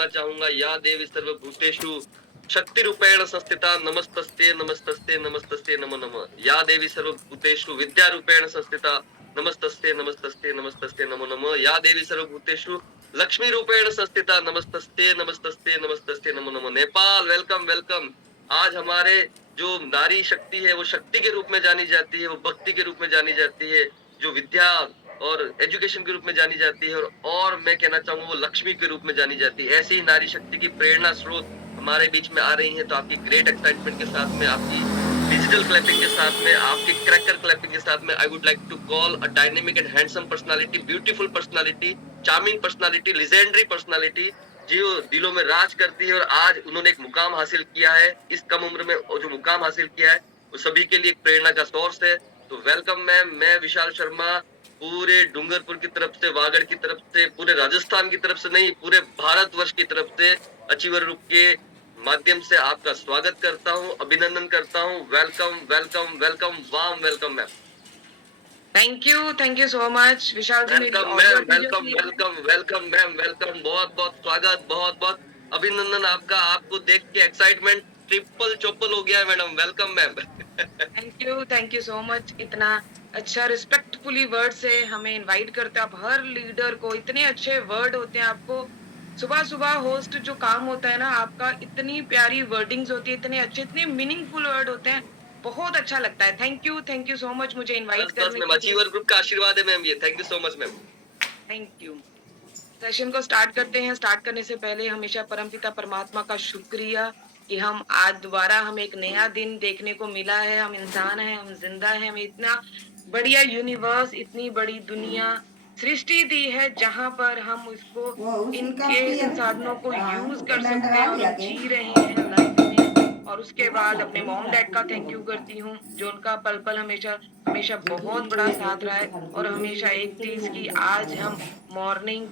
बोलना चाहूंगा, या देवी सर्वभूतेषु शक्तिरूपेण संस्थिता नमस्तस्ते नमस्तस्ते नमस्तस्ते नमो नमः। या देवी सर्वभूतेषु विद्यारूपेण संस्थिता नमस्तस्ते नमस्तस्ते नमस्तस्ते नमो नमः। या देवी सर्वभूतेषु लक्ष्मी रूपेण संस्थिता नमस्तस्ते नमस्तस्ते नमस्तस्ते नमो नमः। Nepal welcome welcome. आज हमारे जो नारी शक्ति है वो शक्ति के रूप में जानी जाती है, वो भक्ति के रूप में जानी जाती है, जो विद्या और एजुकेशन के रूप में जानी जाती है, और मैं कहना चाहूंगा वो लक्ष्मी के रूप में जानी जाती है। ऐसी ही नारी शक्ति की प्रेरणा स्रोत हमारे बीच में आ रही है। तो आपकी ग्रेट एक्साइटमेंट के साथ में, आपकी डिजिटल क्लैपिंग के साथ में, आपकी क्रैकर क्लैपिंग के साथ में, I would like to call a dynamic and handsome personality, beautiful personality, charming personality, legendary personality, जो दिलों में राज करती है। और आज उन्होंने एक मुकाम हासिल किया है, इस कम उम्र में जो मुकाम हासिल किया है वो सभी के लिए एक प्रेरणा का सोर्स है। तो वेलकम मैम। मैं विशाल शर्मा पूरे डूंगरपुर की तरफ से, वागड़ की तरफ से, पूरे राजस्थान की तरफ से नहीं, पूरे भारतवर्ष की तरफ से अचीवर ग्रुप के माध्यम से आपका स्वागत करता हूँ, अभिनंदन करता हूँ। Welcome welcome welcome, warm welcome ma'am. Thank you so much Vishal ji. मेरी welcome audio ma'am, welcome welcome welcome ma'am, welcome. बहुत बहुत स्वागत, बहुत बहुत अभिनंदन आपका। आपको देख के एक्साइटमेंट ट्रिपल चोपल हो गया है madam. Welcome ma'am. Thank you so much. इतना अच्छा रिस्पेक्टफुली वर्ड से हमें इनवाइट करते हैं आप। हर लीडर को इतने अच्छे वर्ड होते हैं। आपको सुबह सुबह होस्ट जो काम होता है ना आपका, इतनी प्यारी वर्डिंग्स होती है, इतने अच्छे, इतने मीनिंगफुल वर्ड होते हैं। बहुत अच्छा लगता है। थैंक यू सो मच मुझे इनवाइट बस करने मैम, के लिए। अचीवर ग्रुप का आशीर्वाद है मैम ये। Thank you so much ma'am. Thank you. Session को स्टार्ट करते हैं। स्टार्ट करने से पहले हमेशा परमपिता परमात्मा का शुक्रिया कि हम आज दोबारा हमें एक नया दिन देखने को मिला है। हम इंसान हैं, हम जिंदा हैं, हमें इतना बढ़िया यूनिवर्स, इतनी बड़ी दुनिया सृष्टि दी है जहां पर हम उसको इनके संसाधनों को यूज कर सकते हैं और हम जी रहे हैं लाइफ में। और उसके बाद अपने मॉम डैड का थैंक यू करती हूँ, जो उनका पल पल हमेशा हमेशा बहुत बड़ा साथ रहा है। और हमेशा एक चीज की, आज हम मॉर्निंग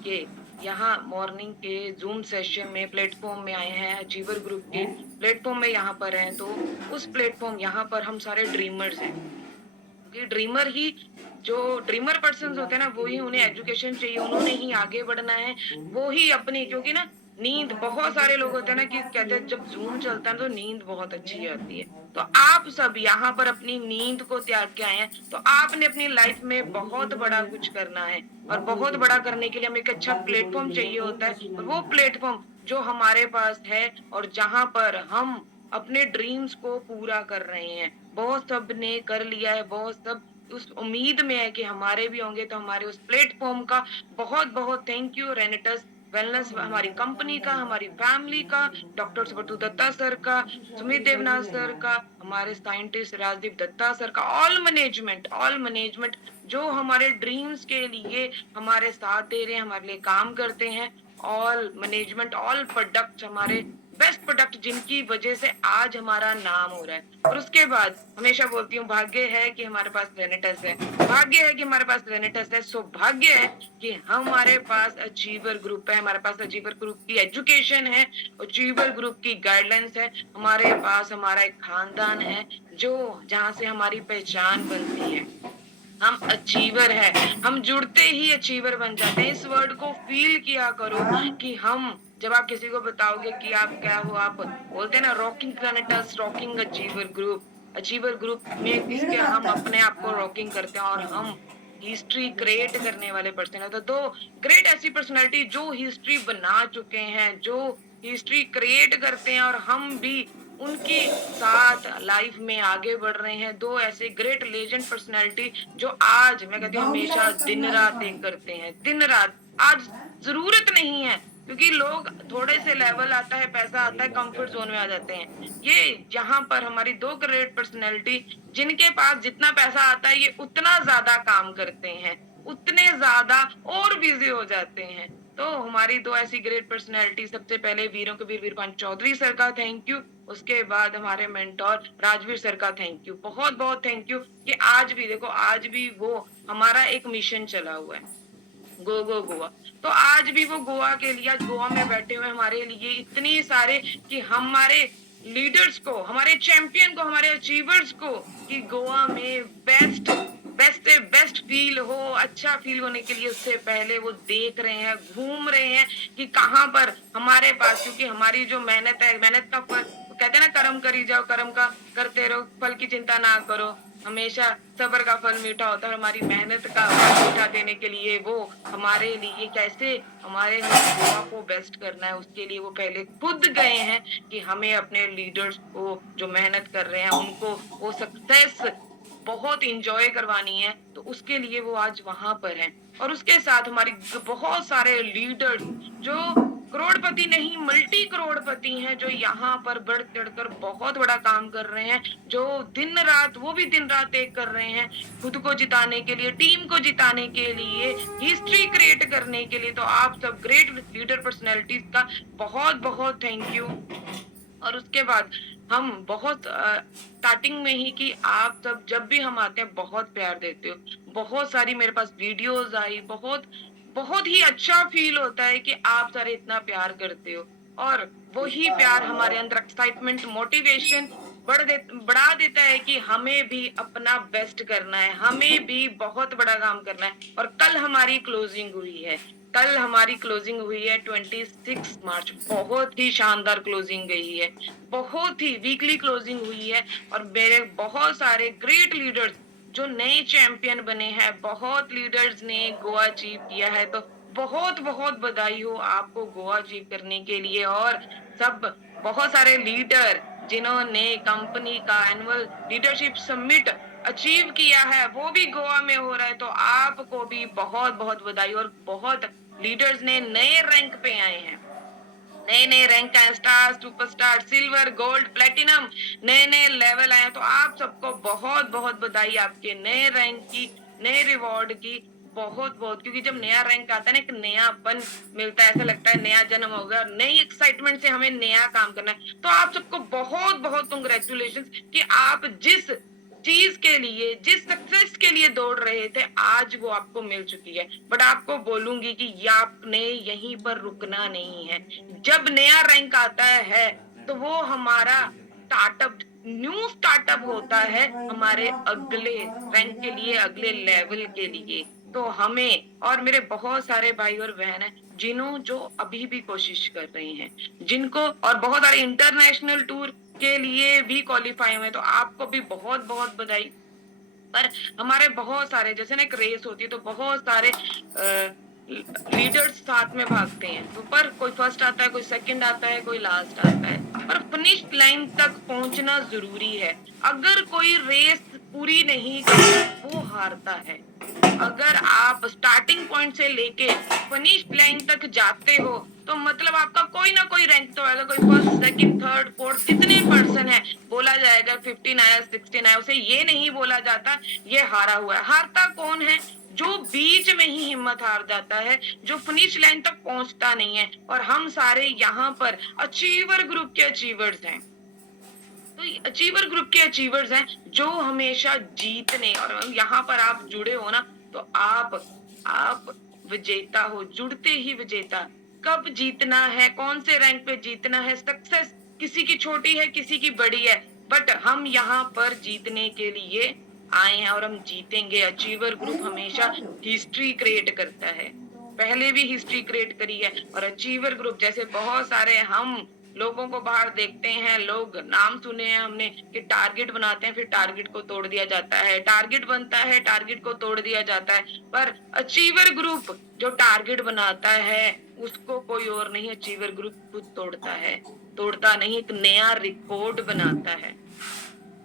के जूम सेशन में प्लेटफॉर्म में आए हैं, अचीवर ग्रुप के प्लेटफॉर्म में यहाँ पर हैं। तो उस प्लेटफॉर्म यहाँ पर हम सारे ड्रीमर्स हैं, क्योंकि ड्रीमर ही, जो ड्रीमर पर्सन होते हैं ना, वो ही, उन्हें एजुकेशन चाहिए, उन्होंने ही आगे बढ़ना है, वो ही अपनी, क्योंकि ना नींद, बहुत सारे लोग होते हैं ना कि कहते हैं जब जूम चलता है तो नींद बहुत अच्छी आती है। तो आप सब यहाँ पर अपनी नींद को त्याग के आए हैं, तो आपने अपनी लाइफ में बहुत बड़ा कुछ करना है। और बहुत बड़ा करने के लिए हमें एक अच्छा प्लेटफॉर्म चाहिए होता है, और वो प्लेटफॉर्म जो हमारे पास है और जहां पर हम अपने ड्रीम्स को पूरा कर रहे हैं। बहुत सब ने कर लिया है, बहुत सब उस उम्मीद में है कि हमारे भी होंगे। तो हमारे उस प्लेटफॉर्म का बहुत बहुत थैंक यू। रेनेटस वेलनेस हमारी कंपनी का, हमारी फैमिली का, डॉक्टर सुब्रतु दत्ता सर का, सुमित देवनाथ सर का, हमारे साइंटिस्ट राजदीप दत्ता सर का, ऑल मैनेजमेंट जो हमारे ड्रीम्स के लिए हमारे साथ दे रहे हैं, हमारे लिए काम करते हैं। ऑल मैनेजमेंट, ऑल प्रोडक्ट, हमारे बेस्ट प्रोडक्ट, जिनकी वजह से आज हमारा नाम हो रहा है। और उसके बाद हमेशा बोलती हूँ, भाग्य है कि हमारे पास रेनेटस है, भाग्य है कि हमारे पास रेनेटस है, सौभाग्य है कि हमारे पास अचीवर ग्रुप है, हमारे पास अचीवर ग्रुप की एजुकेशन है, अचीवर ग्रुप की गाइडलाइंस है, हमारे पास हमारा एक खानदान है जो, जहाँ से हमारी पहचान बनती है। हम अचीवर है, हम जुड़ते ही अचीवर बन जाते हैं। इस वर्ड को फील किया करो कि हम, जब आप किसी को बताओगे कि आप क्या हो, आप बोलते हैं ना rocking planets, rocking achiever group. Achiever group में किसके, हम अपने आप को रॉकिंग करते हैं और हम हिस्ट्री क्रिएट करने वाले पर्सन है। तो दो ग्रेट ऐसी पर्सनालिटी जो हिस्ट्री बना चुके हैं, जो हिस्ट्री क्रिएट करते हैं, और हम भी उनकी साथ लाइफ में आगे बढ़ रहे हैं। दो ऐसे ग्रेट लेजेंड पर्सनालिटी जो आज, मैं कहती हूँ, हमेशा दिन रात एक करते हैं, दिन रात। आज जरूरत नहीं है, क्योंकि लोग थोड़े से लेवल आता है, पैसा आता है, कंफर्ट जोन में आ जाते हैं। ये यहाँ पर हमारी दो ग्रेट पर्सनालिटी, जिनके पास जितना पैसा आता है ये उतना ज्यादा काम करते हैं, उतने ज्यादा और बिजी हो जाते हैं। तो हमारी दो ऐसी ग्रेट पर्सनालिटी, सबसे पहले वीरों के वीर वीरपान चौधरी सर का थैंक यू। उसके बाद हमारे मेंटोर राजवीर सर का थैंक यू, बहुत बहुत थैंक यू कि आज भी देखो, आज भी वो, हमारा एक मिशन चला हुआ है, गो गो गोवा। तो आज भी वो गोवा के लिए, आज गोवा में बैठे हुए हमारे लिए इतनी सारे, कि हमारे लीडर्स को, हमारे चैंपियन को, हमारे अचीवर्स को, कि गोवा में बेस्ट बेस्ट से बेस्ट फील हो, अच्छा फील होने के लिए उससे पहले वो देख रहे हैं, घूम रहे हैं कि कहाँ पर हमारे पास, क्योंकि हमारी जो मेहनत है, मेहनत का फल, वो कहते हैं ना, कर्म करी जाओ, कर्म का करते रहो, फल की चिंता ना करो। हमेशा सब्र का फल मीठा होता है, और हमारी मेहनत का फल मीठा देने के लिए वो हमारे लिए कैसे हमारे गोवा को बेस्ट करना है, उसके लिए वो पहले खुद गए हैं कि हमें अपने लीडर्स को जो मेहनत कर रहे हैं उनको वो सक्सेस बहुत एंजॉय करवानी है, तो उसके लिए वो आज वहां पर हैं। और उसके साथ हमारी बहुत सारे लीडर्स जो करोड़पति नहीं, मल्टी करोड़पति हैं, जो यहाँ पर बढ़ चढ़कर बहुत बड़ा काम कर रहे हैं, जो दिन रात, वो भी दिन रात एक कर रहे हैं, खुद को जिताने के लिए, टीम को जिताने के लिए, हिस्ट्री क्रिएट करने के लिए। तो आप सब ग्रेट लीडर पर्सनैलिटीज का बहुत बहुत थैंक यू। और उसके बाद हम बहुत स्टार्टिंग में ही कि आप सब जब भी हम आते हैं बहुत प्यार देते हो, बहुत सारी मेरे पास वीडियोस आई, बहुत बहुत ही अच्छा फील होता है कि आप सारे इतना प्यार करते हो, और वही प्यार हमारे अंदर एक्साइटमेंट, मोटिवेशन बढ़ा देता है कि हमें भी अपना बेस्ट करना है, हमें भी बहुत बड़ा काम करना है। और कल हमारी क्लोजिंग हुई है, कल हमारी क्लोजिंग हुई है 26 मार्च, बहुत ही शानदार क्लोजिंग गई है, बहुत ही वीकली क्लोजिंग हुई है। और मेरे बहुत सारे ग्रेट लीडर्स जो नए चैंपियन बने हैं, बहुत लीडर्स ने गोवा अचीव किया है, तो बहुत बहुत बधाई हो आपको गोवा अचीव करने के लिए। और सब बहुत सारे लीडर जिन्होंने कंपनी का एनुअल लीडरशिप समिट अचीव किया है, वो भी गोवा में हो रहा है, तो आपको भी बहुत बहुत बधाई। और बहुत लीडर्स ने नए रैंक पे आए हैं, नए नए रैंक आए, star, superstar, silver, gold, platinum, नए नए लेवल आए, तो आप सबको बहुत बहुत बधाई आपके नए रैंक की, नए रिवॉर्ड की, बहुत बहुत। क्योंकि जब नया रैंक आता है ना, एक नयापन मिलता है, ऐसा लगता है नया जन्म हो गया, और नई एक्साइटमेंट से हमें नया काम करना है। तो आप सबको बहुत बहुत कंग्रेचुलेशन कि आप जिस चीज के लिए, जिस सक्सेस के लिए दौड़ रहे थे, आज वो आपको मिल चुकी है। बट आपको बोलूंगी कि ये आपने यहीं पर रुकना नहीं है। जब नया रैंक आता है तो वो हमारा स्टार्टअप, न्यू स्टार्टअप होता है हमारे अगले रैंक के लिए, अगले लेवल के लिए। तो हमें, और मेरे बहुत सारे भाई और बहन हैं जो अभी भी कोशिश कर रहे हैं, जिनको, और बहुत सारे इंटरनेशनल टूर के लिए भी क्वालिफाई हुए, तो आपको भी बहुत बहुत बधाई। पर हमारे बहुत सारे, जैसे ना एक रेस होती है, तो बहुत सारे लीडर्स साथ में भागते हैं, तो पर कोई फर्स्ट आता है, कोई सेकंड आता है, कोई लास्ट आता है, पर फिनिश लाइन तक पहुंचना जरूरी है। अगर कोई रेस पूरी नहीं करता वो हारता है। अगर आप स्टार्टिंग पॉइंट से लेके फिनिश लाइन तक जाते हो, तो मतलब आपका कोई ना कोई रैंक तो आएगा, कोई फर्स्ट, सेकंड, थर्ड, फोर्थ, जितने पर्सन है बोला जाएगा 15 आया, 16 आया, उसे ये नहीं बोला जाता ये हारा हुआ है। हारता कौन है? जो बीच में ही हिम्मत हार जाता है, जो फिनिश लाइन तक पहुंचता नहीं है। और हम सारे यहाँ पर अचीवर ग्रुप के अचीवर्स हैं, तो अचीवर ग्रुप के अचीवर्स हैं जो हमेशा जीतने, और यहाँ पर आप जुड़े हो ना, तो आप विजेता हो, जुड़ते ही विजेता। कब जीतना है, कौन से रैंक पे जीतना है, सक्सेस किसी की छोटी है, किसी की बड़ी है, बट हम यहाँ पर जीतने के लिए आए हैं, और हम जीतेंगे। अचीवर ग्रुप हमेशा हिस्ट्री क्रिएट करता है, पहले भी हिस्ट्री क्रिएट करी है। और अचीवर ग्रुप जैसे बहुत सारे हम लोगों को बाहर देखते हैं, लोग नाम सुने हैं हमने कि टारगेट बनाते हैं, फिर टारगेट को तोड़ दिया जाता है, टारगेट बनता है, टारगेट को तोड़ दिया जाता है। पर अचीवर ग्रुप जो टारगेट बनाता है उसको कोई और नहीं, अचीवर ग्रुप खुद तोड़ता है, तोड़ता नहीं, एक नया रिकॉर्ड बनाता है।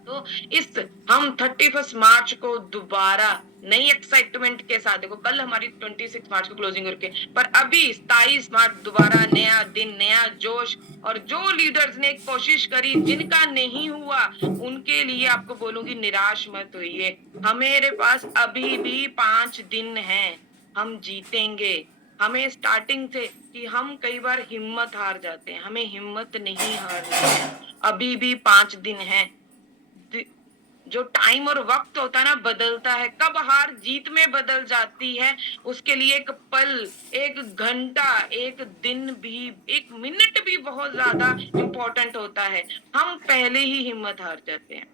तो इस हम 31 मार्च को दोबारा नई एक्साइटमेंट के साथ, देखो कल हमारी 26 मार्च को क्लोजिंग करके, पर अभी 27 मार्च दोबारा नया दिन, नया जोश। और जो लीडर्स ने कोशिश करी, जिनका नहीं हुआ, उनके लिए आपको बोलूंगी निराश मत होइए। हमारे पास अभी भी 5 दिन हैं, हम जीतेंगे। हमें स्टार्टिंग से, कि हम कई बार हिम्मत हार जाते हैं, हमें हिम्मत नहीं हारनी है। अभी भी 5 दिन हैं। जो टाइम और वक्त होता है ना, बदलता है, कब हार जीत में बदल जाती है, उसके लिए एक पल, एक घंटा, एक दिन भी, एक मिनट भी बहुत ज्यादा इम्पोर्टेंट होता है। हम पहले ही हिम्मत हार जाते हैं,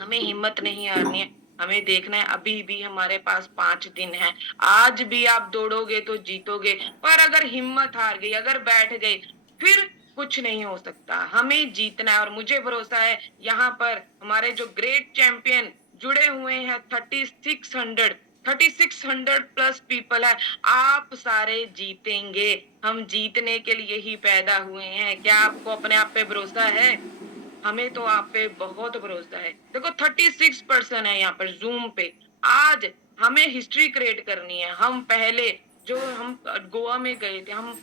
हमें हिम्मत नहीं हारनी है। हमें देखना है, अभी भी हमारे पास 5 दिन है। आज भी आप दौड़ोगे तो जीतोगे, पर अगर हिम्मत हार गई, अगर बैठ गए, फिर कुछ नहीं हो सकता। हमें जीतना है और मुझे भरोसा है यहाँ पर हमारे जो ग्रेट चैंपियन जुड़े हुए हैं 3600 प्लस पीपल है, आप सारे जीतेंगे। हम जीतने के लिए ही पैदा हुए हैं। क्या आपको अपने आप पे भरोसा है? हमें तो आप पे बहुत भरोसा है। देखो 36 पर्सन है यहाँ पर जूम पे। आज हमें हिस्ट्री क्रिएट करनी है। हम पहले जो हम गोवा में गए थे, हम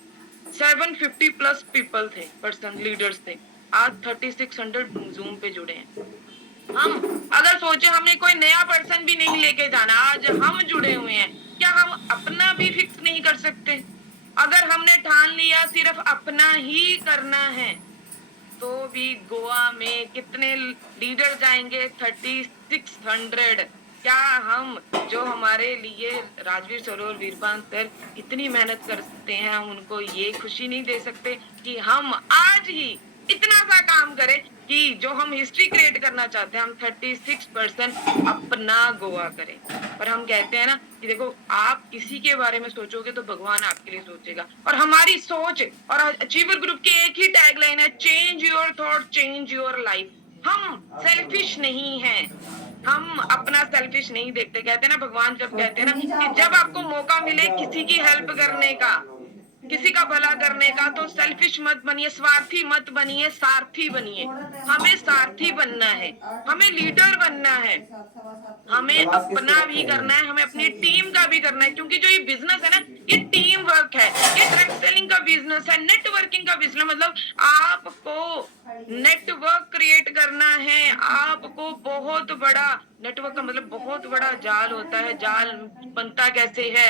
750 प्लस पीपल थे, पर्सन लीडर्स थे। आज 3600 जूम पे जुड़े हैं। हम अगर सोचे हमने कोई नया पर्सन भी नहीं लेके जाना, आज हम जुड़े हुए हैं, क्या हम अपना भी फिक्स नहीं कर सकते? अगर हमने ठान लिया सिर्फ अपना ही करना है, तो भी गोवा में कितने लीडर जाएंगे? 3600। क्या हम जो हमारे लिए राजवीर सर और वीरपाल सर इतनी मेहनत करते हैं, हम उनको ये खुशी नहीं दे सकते कि हम आज ही इतना सा काम करें कि जो हम हिस्ट्री क्रिएट करना चाहते हैं, हम 36% अपना गोवा करें। पर हम कहते हैं ना कि देखो, आप किसी के बारे में सोचोगे तो भगवान आपके लिए सोचेगा। और हमारी सोच और अचीवर ग्रुप की एक ही टैगलाइन है, change your thought change your life. हम सेल्फिश नहीं हैं, हम अपना सेल्फिश नहीं देखते। कहते हैं ना, भगवान जब कहते हैं ना कि जब आपको मौका मिले किसी की हेल्प करने का, किसी का भला करने का, तो सेल्फिश मत बनिए, स्वार्थी मत बनिए, सारथी बनिए। हमें सारथी बनना है, हमें लीडर बनना है, हमें अपना भी करना है, हमें अपनी टीम का भी करना है। क्योंकि जो ये बिजनेस है ना, ये टीम वर्क है, ये डायरेक्ट सेलिंग का बिजनेस है, नेटवर्किंग का बिजनेस। मतलब आपको नेटवर्क क्रिएट करना है, आपको बहुत बड़ा नेटवर्क का मतलब बहुत बड़ा जाल होता है। जाल बनता कैसे है?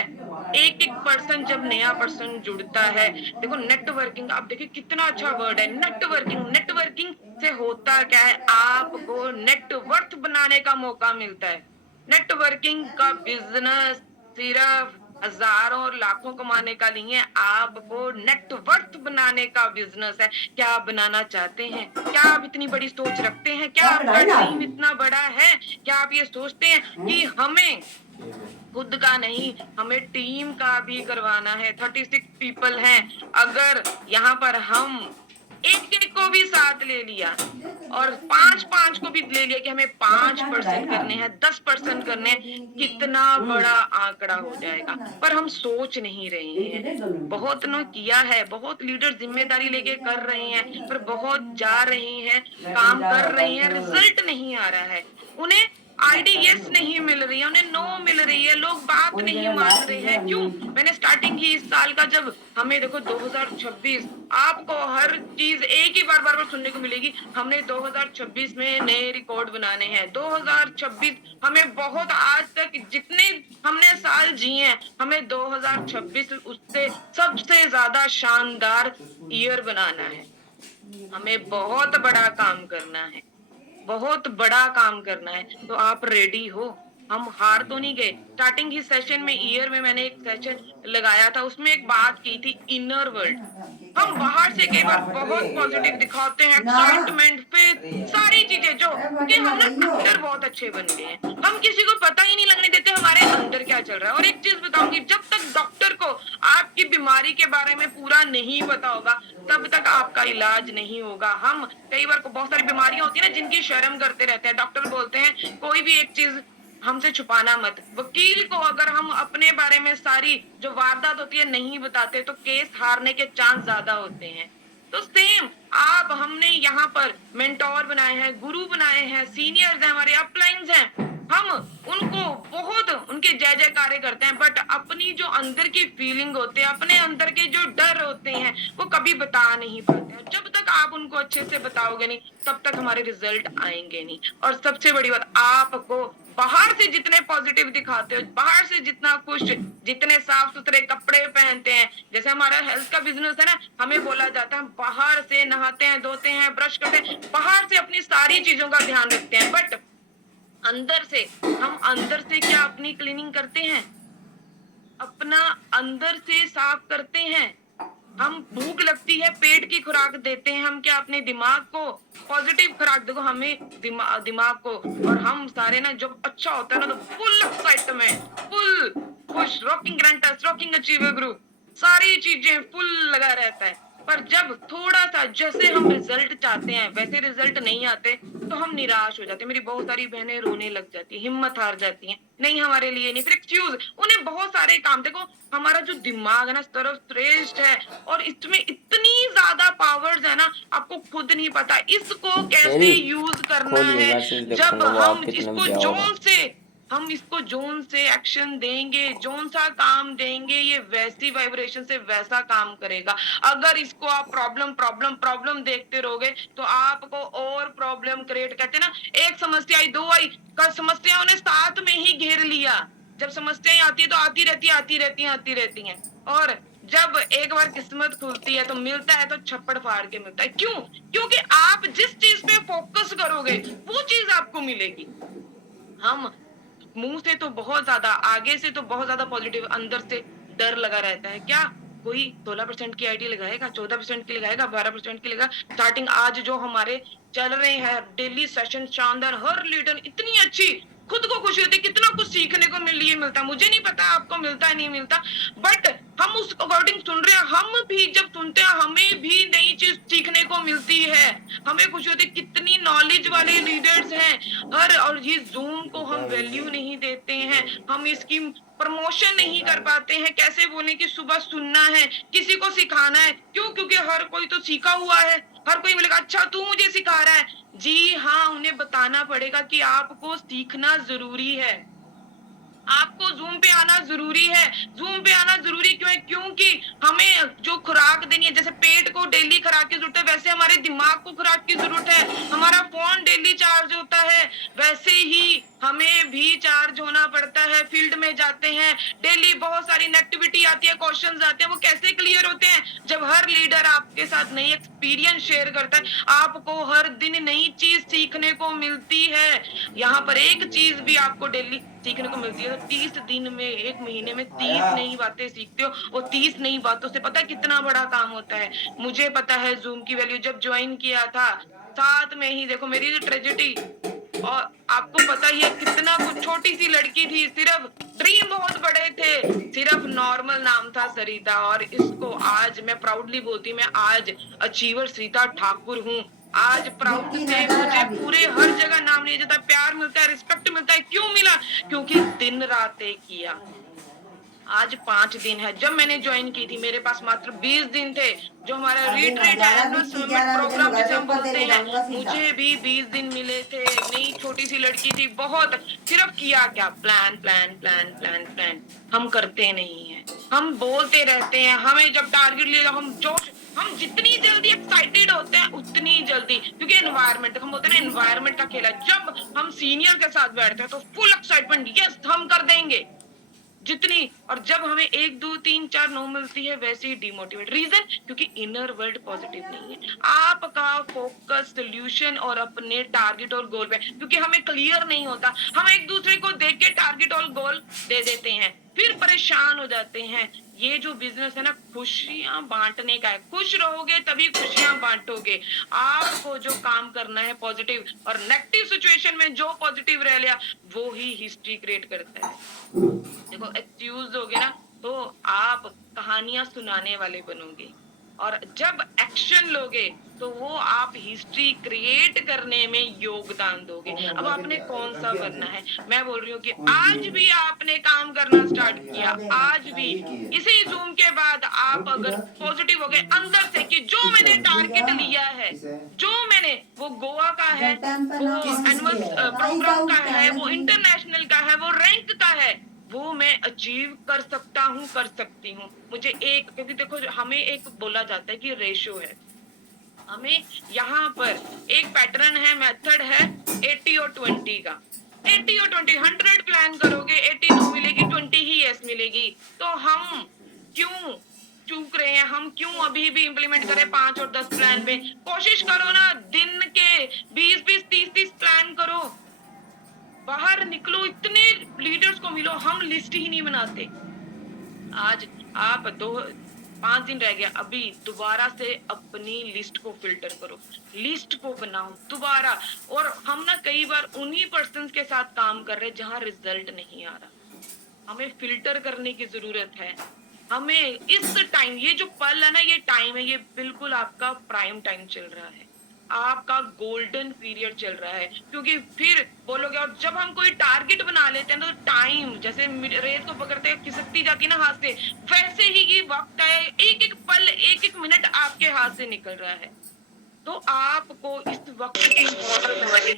एक एक पर्सन जब नया पर्सन जुड़ता है, देखो नेटवर्किंग, आप देखिए कितना अच्छा वर्ड है नेटवर्किंग। नेटवर्किंग से होता क्या है? आपको नेटवर्थ बनाने का मौका मिलता है। नेटवर्किंग का बिजनेस सिर्फ हजारों और लाखों कमाने का नहीं है, आपको नेटवर्थ बनाने का बिजनेस है। क्या आप बनाना चाहते हैं? क्या आप इतनी बड़ी सोच रखते हैं? क्या आपका ड्रीम इतना बड़ा है? क्या आप ये सोचते हैं कि हमें खुद का नहीं, हमें टीम का भी करवाना है? 36 पीपल हैं। अगर यहाँ पर हम एक एक को भी साथ ले लिया और 5-5 को भी ले लिया कि हमें 5% करने हैं, 10% करने हैं, कितना बड़ा आंकड़ा हो जाएगा। पर हम सोच नहीं रहे हैं। बहुत ने किया है, बहुत लीडर जिम्मेदारी लेके कर रहे हैं, पर बहुत जा रहे हैं, काम कर रहे हैं, रिजल्ट नहीं आ रहा है। उन्हें आईडी यस नहीं मिल रही है, उन्हें नो मिल रही है, लोग बात नहीं मान रहे हैं। क्यों? मैंने स्टार्टिंग की इस साल का, जब हमें देखो 2026, आपको हर चीज एक ही बार बार बार सुनने को मिलेगी, हमने 2026 में नए रिकॉर्ड बनाने हैं। 2026 हमें बहुत, आज तक जितने हमने साल जिए हैं, हमें 2026 उससे सबसे ज्यादा शानदार ईयर बनाना है। हमें बहुत बड़ा काम करना है, बहुत बड़ा काम करना है। तो आप रेडी हो? हम हार तो नहीं गए। स्टार्टिंग ही सेशन में, ईयर में मैंने एक सेशन लगाया था, उसमें एक बात की थी, इनर वर्ल्ड। हम बाहर से कई बार बहुत पॉजिटिव दिखाते हैं, एक्साइटमेंट, फेथ, सारी चीजें जो, क्योंकि हम ना एक्टर बहुत अच्छे बन गए हैं, हम किसी को पता ही नहीं लगने देते हमारे अंदर क्या चल रहा है। और एक चीज बताऊंगी, जब तक डॉक्टर को आपकी बीमारी के बारे में पूरा नहीं पता होगा, तब तक आपका इलाज नहीं होगा। हम कई बार को बहुत सारी बीमारियां होती है ना, जिनकी शर्म करते रहते हैं। डॉक्टर बोलते हैं कोई भी एक चीज हमसे छुपाना मत। वकील को अगर हम अपने बारे में सारी जो वारदात होती है नहीं बताते, तो केस हारने के चांस ज्यादा होते हैं। तो सेम आप, हमने यहाँ पर मेंटोर बनाए हैं, गुरु बनाए हैं, सीनियर्स हैं, हमारे अपलाइंस हैं, हम उनको बहुत उनके जय जयकारे करते हैं, बट अपनी जो अंदर की फीलिंग होते हैं, अपने अंदर के जो डर होते हैं, वो कभी बता नहीं पाते। और जब तक आप उनको अच्छे से बताओगे नहीं, तब तक हमारे रिजल्ट आएंगे नहीं। और सबसे बड़ी बात, आपको बाहर से जितने पॉजिटिव दिखाते हो, बाहर से जितना खुश, जितने साफ सुथरे कपड़े पहनते हैं, जैसे हमारा हेल्थ का बिजनेस है ना, हमें बोला जाता है हम बाहर से नहाते हैं, धोते हैं, ब्रश करते हैं, बाहर से अपनी सारी चीजों का ध्यान रखते हैं, बट अंदर से, हम अंदर से क्या अपनी क्लीनिंग करते हैं? अपना अंदर से साफ करते हैं? हम भूख लगती है, पेट की खुराक देते हैं, हम क्या अपने दिमाग को पॉजिटिव खुराक देखो हमें दिमाग को, और हम सारे ना जब अच्छा होता है ना तो फुल एक्साइटमेंट, फुल खुश, rocking grandeurs, rocking achiever group, सारी चीजें फुल लगा रहता है। पर जब थोड़ा सा जैसे हम रिजल्ट चाहते हैं वैसे रिजल्ट नहीं आते तो हम निराश हो जाते हैं। मेरी बहुत सारी बहनें रोने लग जाती हैं, हिम्मत हार जाती हैं, नहीं हमारे लिए नहीं, फिर एक्सक्यूज, उन्हें बहुत सारे काम, देखो हमारा जो दिमाग है ना सर्वश्रेष्ठ है और इसमें इतनी ज्यादा पावर्स है ना, आपको खुद नहीं पता इसको कैसे तेरी यूज करना खोलिए है। मैसेज जब देखूंगा वो हम आप कितने इसको बजे आओगे। हम इसको जोन से एक्शन देंगे, जोन सा काम देंगे, ये वैसी वाइब्रेशन से वैसा काम करेगा। अगर इसको आप प्रॉब्लम प्रॉब्लम प्रॉब्लम देखते रहोगे तो आपको और प्रॉब्लम क्रिएट, कहते हैं ना, एक समस्या आई, दो आई, कल समस्याओं ने साथ में ही घेर लिया। जब समस्याएं आती है तो आती रहती है, आती रहती हैं, आती रहती हैं। और जब एक बार किस्मत खुलती है तो मिलता है तो छप्पड़ फाड़ के मिलता है। क्यों? क्योंकि आप जिस चीज पे फोकस करोगे वो चीज आपको मिलेगी। हम मुंह से तो बहुत ज्यादा, आगे से तो बहुत ज्यादा पॉजिटिव, अंदर से डर लगा रहता है। क्या कोई 16% की आईडी लगाएगा, 14% की लगाएगा, 12% की लगाएगा? स्टार्टिंग आज जो हमारे चल रहे हैं डेली सेशन शानदार, हर लीडर इतनी अच्छी, खुद को खुशी होती है, कितना कुछ सीखने को मिलता है। मुझे नहीं पता आपको मिलता है नहीं मिलता, बट हम उस अकॉर्डिंग सुन रहे हैं। हम भी जब सुनते हैं हमें भी नई चीज सीखने को मिलती है, हमें खुशी होती है, कितनी नॉलेज वाले लीडर्स हैं। और ये जूम को हम वैल्यू नहीं देते हैं, हम इसकी प्रमोशन नहीं कर पाते हैं। कैसे बोले कि सुबह सुनना है, किसी को सिखाना है, क्यों? क्योंकि हर कोई तो सीखा हुआ है, हर कोई बोलेगा अच्छा तू मुझे सिखा रहा है। जी हाँ, उन्हें बताना पड़ेगा कि आपको सीखना जरूरी है, आपको जूम पे आना जरूरी है। जूम पे आना जरूरी क्यों है? क्योंकि हमें जो खुराक देनी है, जैसे पेट को डेली खुराक की जरूरत है वैसे हमारे दिमाग को खुराक की जरूरत है। हमारा फोन डेली चार्ज होता है, वैसे ही हमें भी चार्ज होना पड़ता है। फील्ड में जाते हैं, डेली बहुत सारी नेगेटिविटी आती है, क्वेश्चंस आते हैं, वो कैसे क्लियर होते हैं? जब हर लीडर आपके साथ नई एक्सपीरियंस शेयर करता है, आपको हर दिन नई चीज सीखने को मिलती है। यहाँ पर एक चीज भी आपको डेली सीखने को मिलती है, तो 30 दिन में, एक महीने में 30 नई बातें सीखते हो। वो 30 नई बातों से पता है कितना बड़ा काम होता है। मुझे पता है जूम की वैल्यू, जब ज्वाइन किया था साथ में ही देखो मेरी ट्रेजेडी, और आपको पता ही है कितना कुछ, छोटी सी लड़की थी, सिर्फ ड्रीम बहुत बड़े थे, सिर्फ नॉर्मल नाम था सरिता, और इसको आज मैं प्राउडली बोलती हूँ, मैं आज अचीवर सरिता ठाकुर हूँ। आज प्राउड से मुझे पूरे हर जगह नाम लिया जाता है, प्यार मिलता है, रिस्पेक्ट मिलता है। क्यों मिला? क्योंकि दिन रात एक किया। आज 5 दिन है, जब मैंने ज्वाइन की थी मेरे पास मात्र 20 दिन थे। जो हमारा रिट्रीट है, एनुअल समिट प्रोग्राम जिसे हम बोलते हैं, मुझे भी 20 दिन मिले थे। नई छोटी सी लड़की थी, बहुत सिर्फ किया क्या, plan plan plan plan plan. हम करते नहीं है, हम बोलते रहते हैं। हमें जब टारगेट लिया हम जोश, हम जितनी जल्दी एक्साइटेड होते हैं उतनी जल्दी, क्योंकि एनवायरनमेंट, हम बोलते हैं ना एनवायरनमेंट का खेल है। जब हम सीनियर के साथ बैठते हैं तो फुल एक्साइटमेंट, यस हम कर देंगे जितनी, और जब हमें 1 2 3 4 9 मिलती है वैसे ही डिमोटिवेट। रीजन? क्योंकि इनर वर्ल्ड पॉजिटिव नहीं है, आपका फोकस सोल्यूशन और अपने टारगेट और गोल पे, क्योंकि हमें क्लियर नहीं होता। हम एक दूसरे को देख के टारगेट और गोल दे देते हैं, फिर परेशान हो जाते हैं। ये जो बिजनेस है ना, खुशियां बांटने का है, खुश रहोगे तभी खुशियां बांटोगे। आपको जो काम करना है पॉजिटिव, और नेगेटिव सिचुएशन में जो पॉजिटिव रह लिया वो ही हिस्ट्री क्रिएट करता है। देखो एक्सक्यूज होगे ना तो आप कहानियां सुनाने वाले बनोगे, और जब एक्शन लोगे तो वो आप हिस्ट्री क्रिएट करने में योगदान दोगे। अब आपने कौन सा बनना है? मैं बोल रही हूँ कि आज भी आपने काम करना स्टार्ट किया, आज भी इसी जूम के बाद आप अगर पॉजिटिव हो गए अंदर से कि जो मैंने टारगेट लिया है, जो मैंने, वो गोवा का है, वो एनुअल प्रोग्राम का है, वो इंटरनेशनल का है, वो रैंक का है, वो मैं अचीव कर सकता हूँ, कर सकती हूँ। मुझे एक, क्योंकि देखो हमें एक बोला जाता है कि रेशियो है, हमें यहाँ पर एक पैटर्न है, मेथड है 80 और 20 का। 80 और 20, 100 प्लान करोगे 80 नो मिलेगी, 20 ही यस मिलेगी। तो हम क्यों चूक रहे हैं? हम क्यों अभी भी इंप्लीमेंट करें 5 और 10 प्लान पे? कोशिश करो ना, दिन के 20 30 प्लान करो, बाहर निकलो, इतने लीडर्स को मिलो। हम लिस्ट ही नहीं बनाते। आज आप 5 दिन रह गया, अभी दोबारा से अपनी लिस्ट को फिल्टर करो, लिस्ट को बनाओ दोबारा। और हम ना कई बार उन्हीं पर्सन के साथ काम कर रहे हैं जहां रिजल्ट नहीं आ रहा। हमें फिल्टर करने की जरूरत है। हमें इस टाइम, ये जो पल है ना, ये टाइम है, ये बिल्कुल आपका प्राइम टाइम चल रहा है, आपका गोल्डन पीरियड चल रहा है। क्योंकि फिर बोलोगे, और जब हम कोई टारगेट बना लेते हैं तो टाइम जैसे रेत को पकड़ते हैं खिसकती जाती है ना हाथ से, वैसे ही ये वक्त है, एक एक पल, एक एक मिनट आपके हाथ से निकल रहा है। तो आपको इस वक्त की इम्पोर्टेंस समझनी।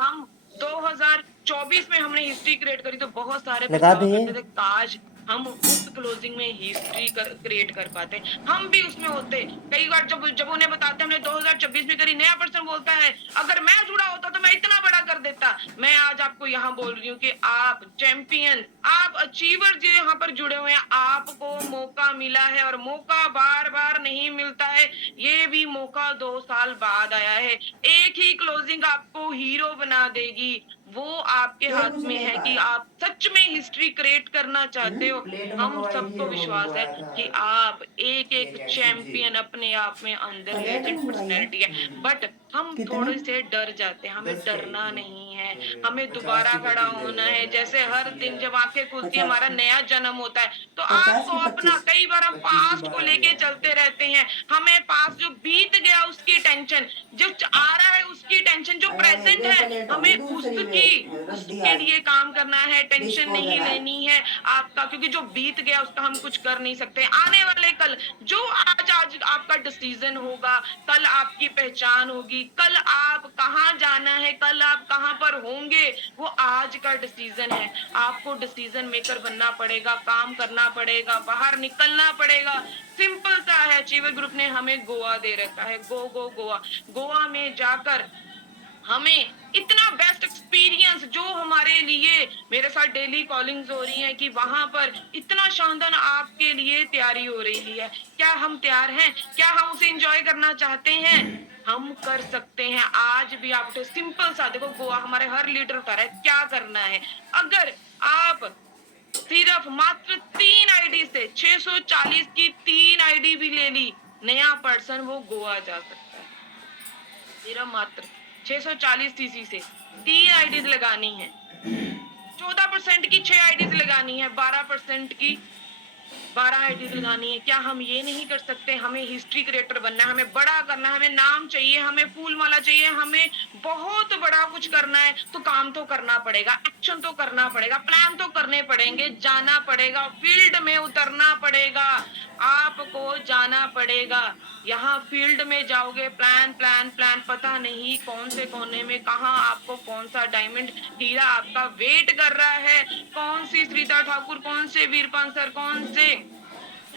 हम 2024 में हमने हिस्ट्री क्रिएट करी, तो बहुत सारे लगा पछतावा दें। करते थे, काश हम उस क्लोजिंग में हिस्ट्री क्रिएट कर पाते, हम भी उसमें होते। कई बार जब जब उन्हें बताते हमने 2026 में करी, नया पर्सन बोलता है अगर मैं जुड़ा होता तो मैं इतना बड़ा कर देता। मैं आज आपको यहाँ बोल रही हूँ कि आप चैंपियन, आप अचीवर जो यहाँ पर जुड़े हुए हैं, आपको मौका मिला है, और मौका बार बार नहीं मिलता है। ये भी मौका 2 साल बाद आया है। एक ही क्लोजिंग आपको हीरो बना देगी। वो आपके ये हाथ कुछ में नहीं है कि पाया। आप सच में हिस्ट्री क्रिएट करना चाहते हो। प्लेट में हम खवाई थी, सबको ये विश्वास है मंगवाया था। कि आप एक ये एक क्या चैंपियन अपने आप में अंदर प्लेट लेजेंड मंगवाई है? पर्सनैलिटी है। बट हम कितने? थोड़े से डर जाते हैं, हमें 10 के डरना एक। नहीं है, तो हमें 50 दोबारा की खड़ा 25 दे होना दिया है। मैंने, जैसे हर दिन जब आंखें खुलती है 50 हमारा की। नया जन्म होता है, तो 50 आपको की अपना, 25। कई बार हम 25 की पास्ट को 12 लेके दिया है। चलते रहते हैं, हमें पास्ट जो बीत गया उसकी टेंशन, जो आ रहा है उसकी टेंशन, जो प्रेजेंट ये है प्लेट होगी हमें दूसरी में, उसकी, रद्दी उसके आज लिए काम करना है, टेंशन नहीं डिस्पोजल है। लेनी है आपका, क्योंकि जो बीत गया उसका हम कुछ कर नहीं सकते। आने वाले कल, जो आज आज आपका डिसीजन होगा, कल आपकी पहचान होगी, कल आप कहाँ जाना है, कल आप कहाँ पर होंगे, वो आज का डिसीजन है। आपको डिसीजन मेकर बनना पड़ेगा, काम करना पड़ेगा, बाहर निकलना पड़ेगा। सिंपल सा है, अचीवर ग्रुप ने हमें गोवा दे रखा है, गो गो गोवा। गोवा में जाकर हमें इतना बेस्ट एक्सपीरियंस, जो हमारे लिए, मेरे साथ डेली कॉलिंग्स हो रही हैं कि वहां पर इतना शानदार आपके लिए तैयारी हो रही है। क्या हम तैयार हैं? क्या हम उसे एंजॉय करना चाहते हैं? हम कर सकते हैं। आज भी आप उठे, सिंपल सा देखो, गोवा हमारे हर लीडर बता रहा है क्या करना है। अगर आप सिर्फ मात्र 3 आईडी से 640 की 3 आईडी भी ले ली, नया पर्सन वो गोवा जा सकता है। सिर्फ मात्र 640 सीसी से 3 आईडीज लगानी है, 14% की 6 आईडीज लगानी है, 12% की 12 आईडीज लगानी है। क्या हम ये नहीं कर सकते? हमें हिस्ट्री क्रिएटर बनना है, हमें बड़ा करना है, हमें नाम चाहिए, हमें फूल माला चाहिए, हमें बहुत बड़ा कुछ करना है, तो काम तो करना पड़ेगा, एक्शन तो करना पड़ेगा, प्लान तो करने पड़ेंगे, जाना पड़ेगा, फील्ड में उतरना पड़ेगा, आपको जाना पड़ेगा। यहाँ फील्ड में जाओगे, प्लान प्लान प्लान, पता नहीं कौन से कोने में कहाँ आपको कौन सा डायमंड हीरा आपका वेट कर रहा है, कौन सी श्रीता ठाकुर, कौन से वीरपाल सर, कौन से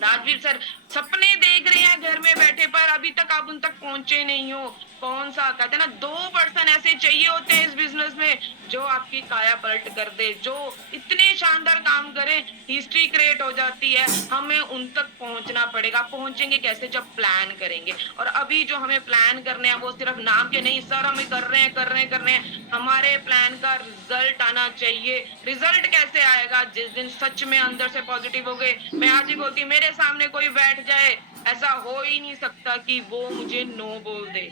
राजवीर सर सपने देख रहे हैं घर में बैठे, पर अभी तक आप उन तक पहुंचे नहीं हो। कौन सा, कहते हैं ना, 2% ऐसे चाहिए होते हैं इस बिजनेस में जो आपकी काया पलट कर दे, जो इतने शानदार काम करें, हिस्ट्री क्रिएट हो जाती है। हमें उन तक पहुंचना पड़ेगा। पहुंचेंगे कैसे? जब प्लान करेंगे। और अभी जो हमें प्लान करने हैं वो सिर्फ नाम के नहीं, सर हमें कर रहे हैं, कर रहे हैं, कर रहे हैं। हमारे प्लान का रिजल्ट आना चाहिए। रिजल्ट कैसे आएगा? जिस दिन सच में अंदर से पॉजिटिव हो गए। मैं आज ही बोलती, मेरे सामने कोई बैठ जाए, ऐसा हो ही नहीं सकता कि वो मुझे नो बोल दे।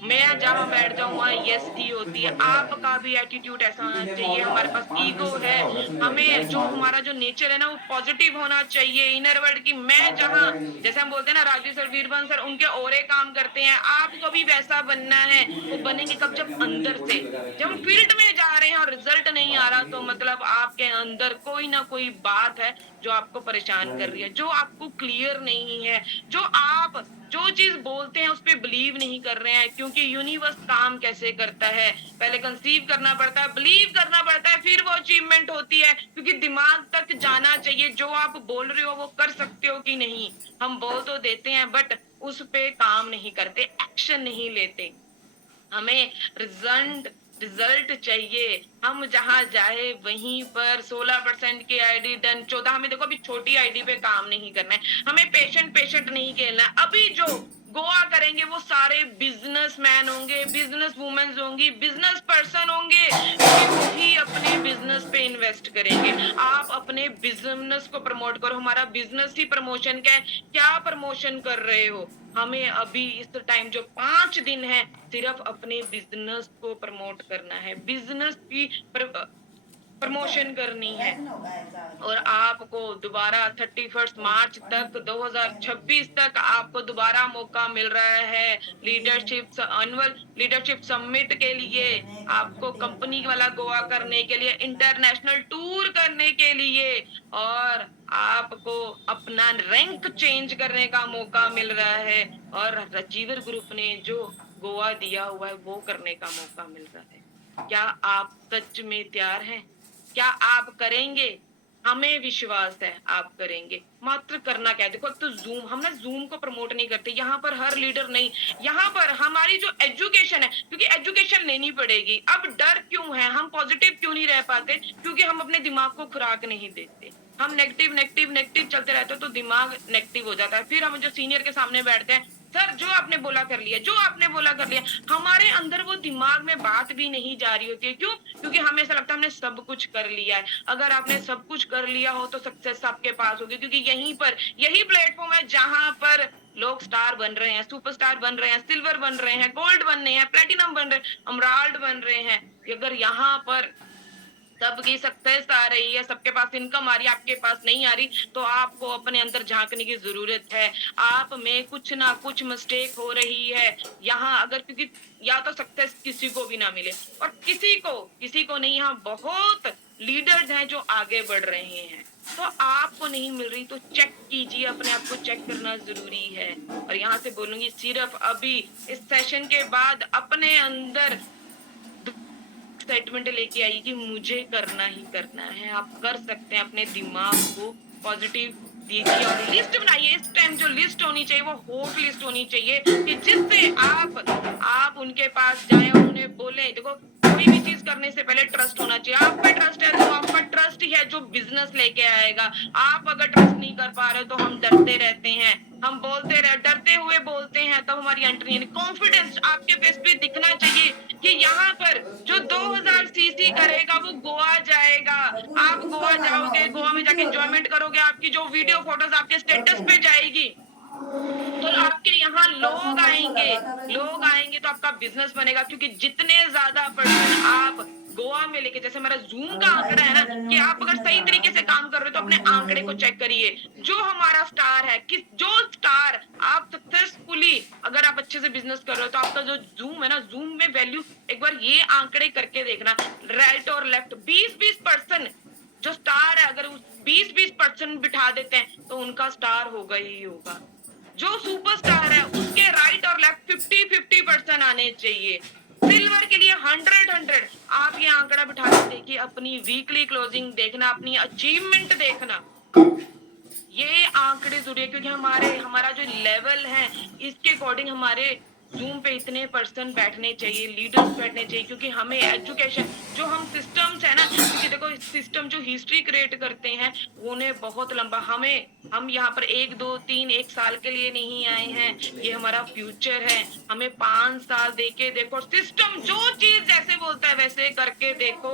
मैं जहां बैठ जाऊं वहां यस ही होती है। आपका भी एटीट्यूड ऐसा होना चाहिए। हमारे पास ईगो है, हमें जो हमारा जो नेचर है ना, वो पॉजिटिव होना चाहिए। इनर वर्ल्ड की, मैं जहां, जैसे हम बोलते हैं ना, राजीव सर, वीरबंस सर, उनके ओरे काम करते हैं, आपको भी वैसा बनना है। वो बनेंगे कब? जब अंदर से, जब हम फील्ड में जा रहे हैं और रिजल्ट नहीं आ रहा, तो मतलब आपके अंदर कोई ना कोई बात है जो आपको परेशान कर रही है, जो आपको क्लियर नहीं है, जो आप जो चीज बोलते हैं उस पर बिलीव नहीं कर रहे हैं। क्योंकि यूनिवर्स काम कैसे करता है, पहले कंसीव करना पड़ता है, बिलीव करना पड़ता है, फिर वो अचीवमेंट होती है। क्योंकि दिमाग तक जाना चाहिए, जो आप बोल रहे हो वो कर सकते हो कि नहीं। हम बोल तो देते हैं बट उस पे काम नहीं करते, एक्शन नहीं लेते। हमें रिजल्ट रिजल्ट चाहिए। हम जहां जाए वहीं पर 16% की आईडी डन, 14, हमें देखो अभी छोटी आईडी पे काम नहीं करना है, हमें पेशेंट पेशेंट नहीं खेलना है। अभी जो गोवा करेंगे करेंगे वो सारे बिजनेसमैन होंगे, बिजनेस वुमेन्स होंगी, बिजनेस पर्सन होंगे, क्योंकि वही अपने बिजनेस पे इन्वेस्ट करेंगे। आप अपने बिजनेस को प्रमोट करो। हमारा बिजनेस ही प्रमोशन का है। क्या प्रमोशन कर रहे हो? हमें अभी इस टाइम जो 5 दिन है सिर्फ अपने बिजनेस को प्रमोट करना है, बिजनेस की प्रमोशन करनी है। और आपको दोबारा 31 मार्च तक 2026 तक आपको दोबारा मौका मिल रहा है लीडरशिप एनुअल लीडरशिप समिट के लिए, आपको कंपनी वाला गोवा करने के लिए, इंटरनेशनल टूर करने के लिए, और आपको अपना रैंक चेंज करने का मौका मिल रहा है, और अचीवर ग्रुप ने जो गोवा दिया हुआ है वो करने का मौका मिल रहा है। क्या आप सच में तैयार हैं? क्या आप करेंगे? हमें विश्वास है आप करेंगे। मात्र करना क्या है, देखो तो जूम, हम ना जूम को प्रमोट नहीं करते, यहाँ पर हर लीडर नहीं, यहाँ पर हमारी जो एजुकेशन है, क्योंकि एजुकेशन लेनी पड़ेगी। अब डर क्यों है, हम पॉजिटिव क्यों नहीं रह पाते? क्योंकि हम अपने दिमाग को खुराक नहीं देते। हम नेगेटिव नेगेटिव नेगेटिव चलते रहते हैं तो दिमाग नेगेटिव हो जाता है। फिर हम जो सीनियर के सामने बैठते हैं, सर जो आपने बोला कर लिया, जो आपने बोला कर लिया, हमारे अंदर वो दिमाग में बात भी नहीं जा रही होती है। क्यों? क्योंकि हमें ऐसा लगता है हमने सब कुछ कर लिया है। अगर आपने सब कुछ कर लिया हो तो सक्सेस आपके पास होगी, क्योंकि यहीं पर यही प्लेटफॉर्म है जहां पर लोग स्टार बन रहे हैं, सुपरस्टार बन रहे हैं, सिल्वर बन रहे हैं, गोल्ड बन रहे हैं, प्लेटिनम बन रहे हैं, एमराल्ड बन रहे हैं। अगर यहाँ पर सबकी सक्सेस आ रही है, सबके पास इनकम आ रही है, आपके पास नहीं आ रही, तो आपको अपने अंदर झांकने की जरूरत है। आप में कुछ ना कुछ मिस्टेक हो रही है यहाँ, अगर क्योंकि या तो सक्सेस किसी को भी ना मिले, और किसी को नहीं, यहाँ बहुत लीडर्स हैं जो आगे बढ़ रहे हैं, तो आपको नहीं मिल रही तो चेक कीजिए, अपने आप को चेक करना जरूरी है। और यहाँ से बोलूंगी सिर्फ अभी इस सेशन के बाद अपने अंदर एक्साइटमेंट लेके आई कि मुझे करना ही करना है। आप कर सकते हैं, अपने दिमाग को पॉजिटिव दीजिए और लिस्ट बनाइए। इस टाइम जो लिस्ट होनी चाहिए वो होप लिस्ट होनी चाहिए, कि जिससे आप उनके पास जाएं और उन्हें बोलें। देखो कोई भी चीज करने से पहले ट्रस्ट होना चाहिए। आप पे ट्रस्ट है तो आपका ट्रस्ट ही है जो बिजनेस लेके आएगा। आप अगर ट्रस्ट नहीं कर पा रहे तो हम डरते रहते हैं, हम डरते हुए बोलते हैं, तब हमारी एंट्री यानी कॉन्फिडेंस आपके फेस पे दिखना चाहिए कि यहाँ पर जो 2000 सीसी करेगा वो गोवा जाएगा। आप गोवा जाओगे, गोवा में जाके एंजॉयमेंट करोगे, आपकी जो वीडियो फोटोज आपके स्टेटस पे जाएगी, तो आपके यहाँ लोग आएंगे तो आपका बिजनेस बनेगा। क्योंकि जितने ज्यादा पर्सन आप गोवा में लेके, जैसे हमारा जूम का आंकड़ा है ना, कि आप अगर सही तरीके से काम कर रहे हो तो अपने आंकड़े को चेक करिए। जो हमारा स्टार है, जो स्टार आप सक्सेसफुली, अगर आप अच्छे से बिजनेस कर रहे हो तो आपका जो जूम है ना, जूम में वैल्यू एक बार ये आंकड़े करके देखना, राइट और लेफ्ट 20-20% जो स्टार है, अगर उस 20-20% बिठा देते हैं तो उनका स्टार होगा ही होगा। जो सुपरस्टार है उसके राइट और लेफ्ट 50-50% आने चाहिए। सिल्वर के लिए 100-100। आप ये आंकड़ा बिठा के देखिए, अपनी वीकली क्लोजिंग देखना, अपनी अचीवमेंट देखना, ये आंकड़े जुड़े, क्योंकि हमारा जो लेवल है इसके अकॉर्डिंग हमारे जूम पे इतने पर्सन बैठने चाहिए, लीडर्स बैठने चाहिए। क्योंकि हमें एजुकेशन जो हम सिस्टम्स है ना, क्योंकि देखो सिस्टम जो हिस्ट्री क्रिएट करते हैं उन्हें बहुत लंबा, हम यहाँ पर 1-2-3 साल के लिए नहीं आए हैं, ये हमारा फ्यूचर है। हमें 5 साल देके देखो, सिस्टम जो चीज जैसे बोलता है वैसे करके देखो,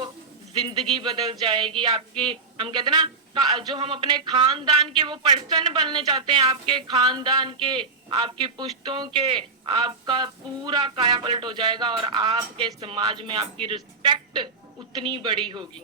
जिंदगी बदल जाएगी आपकी। हम कहते हैं ना, जो हम अपने खानदान के वो पर्सन बनने चाहते हैं, आपके खानदान के, आपकी पुश्तों के, आपका पूरा काया पलट हो जाएगा और आपके समाज में आपकी रिस्पेक्ट उतनी बड़ी होगी।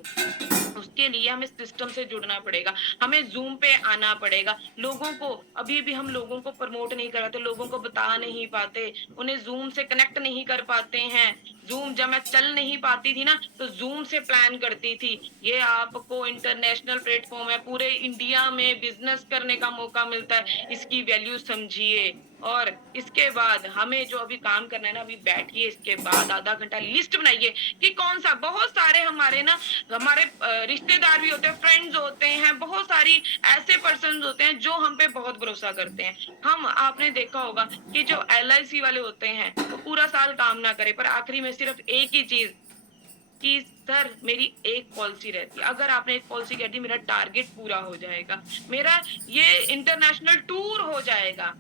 उसके लिए हमें सिस्टम से जुड़ना पड़ेगा, हमें जूम पे आना पड़ेगा। लोगों को अभी भी हम लोगों को प्रमोट नहीं कराते, लोगों को बता नहीं पाते, उन्हें जूम से कनेक्ट नहीं कर पाते हैं। जूम जब मैं चल नहीं पाती थी ना तो जूम से प्लान करती थी। ये आपको इंटरनेशनल प्लेटफॉर्म है, पूरे इंडिया में बिजनेस करने का मौका मिलता है, इसकी वैल्यू समझिए। और इसके बाद हमें जो अभी काम करना है ना, अभी बैठिए, इसके बाद आधा घंटा लिस्ट बनाइए कि कौन सा, बहुत सारे हमारे रिश्तेदार भी होते हैं, फ्रेंड्स होते हैं, बहुत सारी ऐसे पर्सन होते हैं जो हम पे बहुत भरोसा करते हैं। आपने देखा होगा कि जो LIC वाले होते हैं वो पूरा साल काम ना करे, पर आखिरी में सिर्फ एक ही चीज कि सर मेरी एक पॉलिसी रहती है, अगर आपने एक पॉलिसी कह दी, मेरा टारगेट पूरा हो जाएगा, मेरा ये इंटरनेशनल टूर हो जाएगा।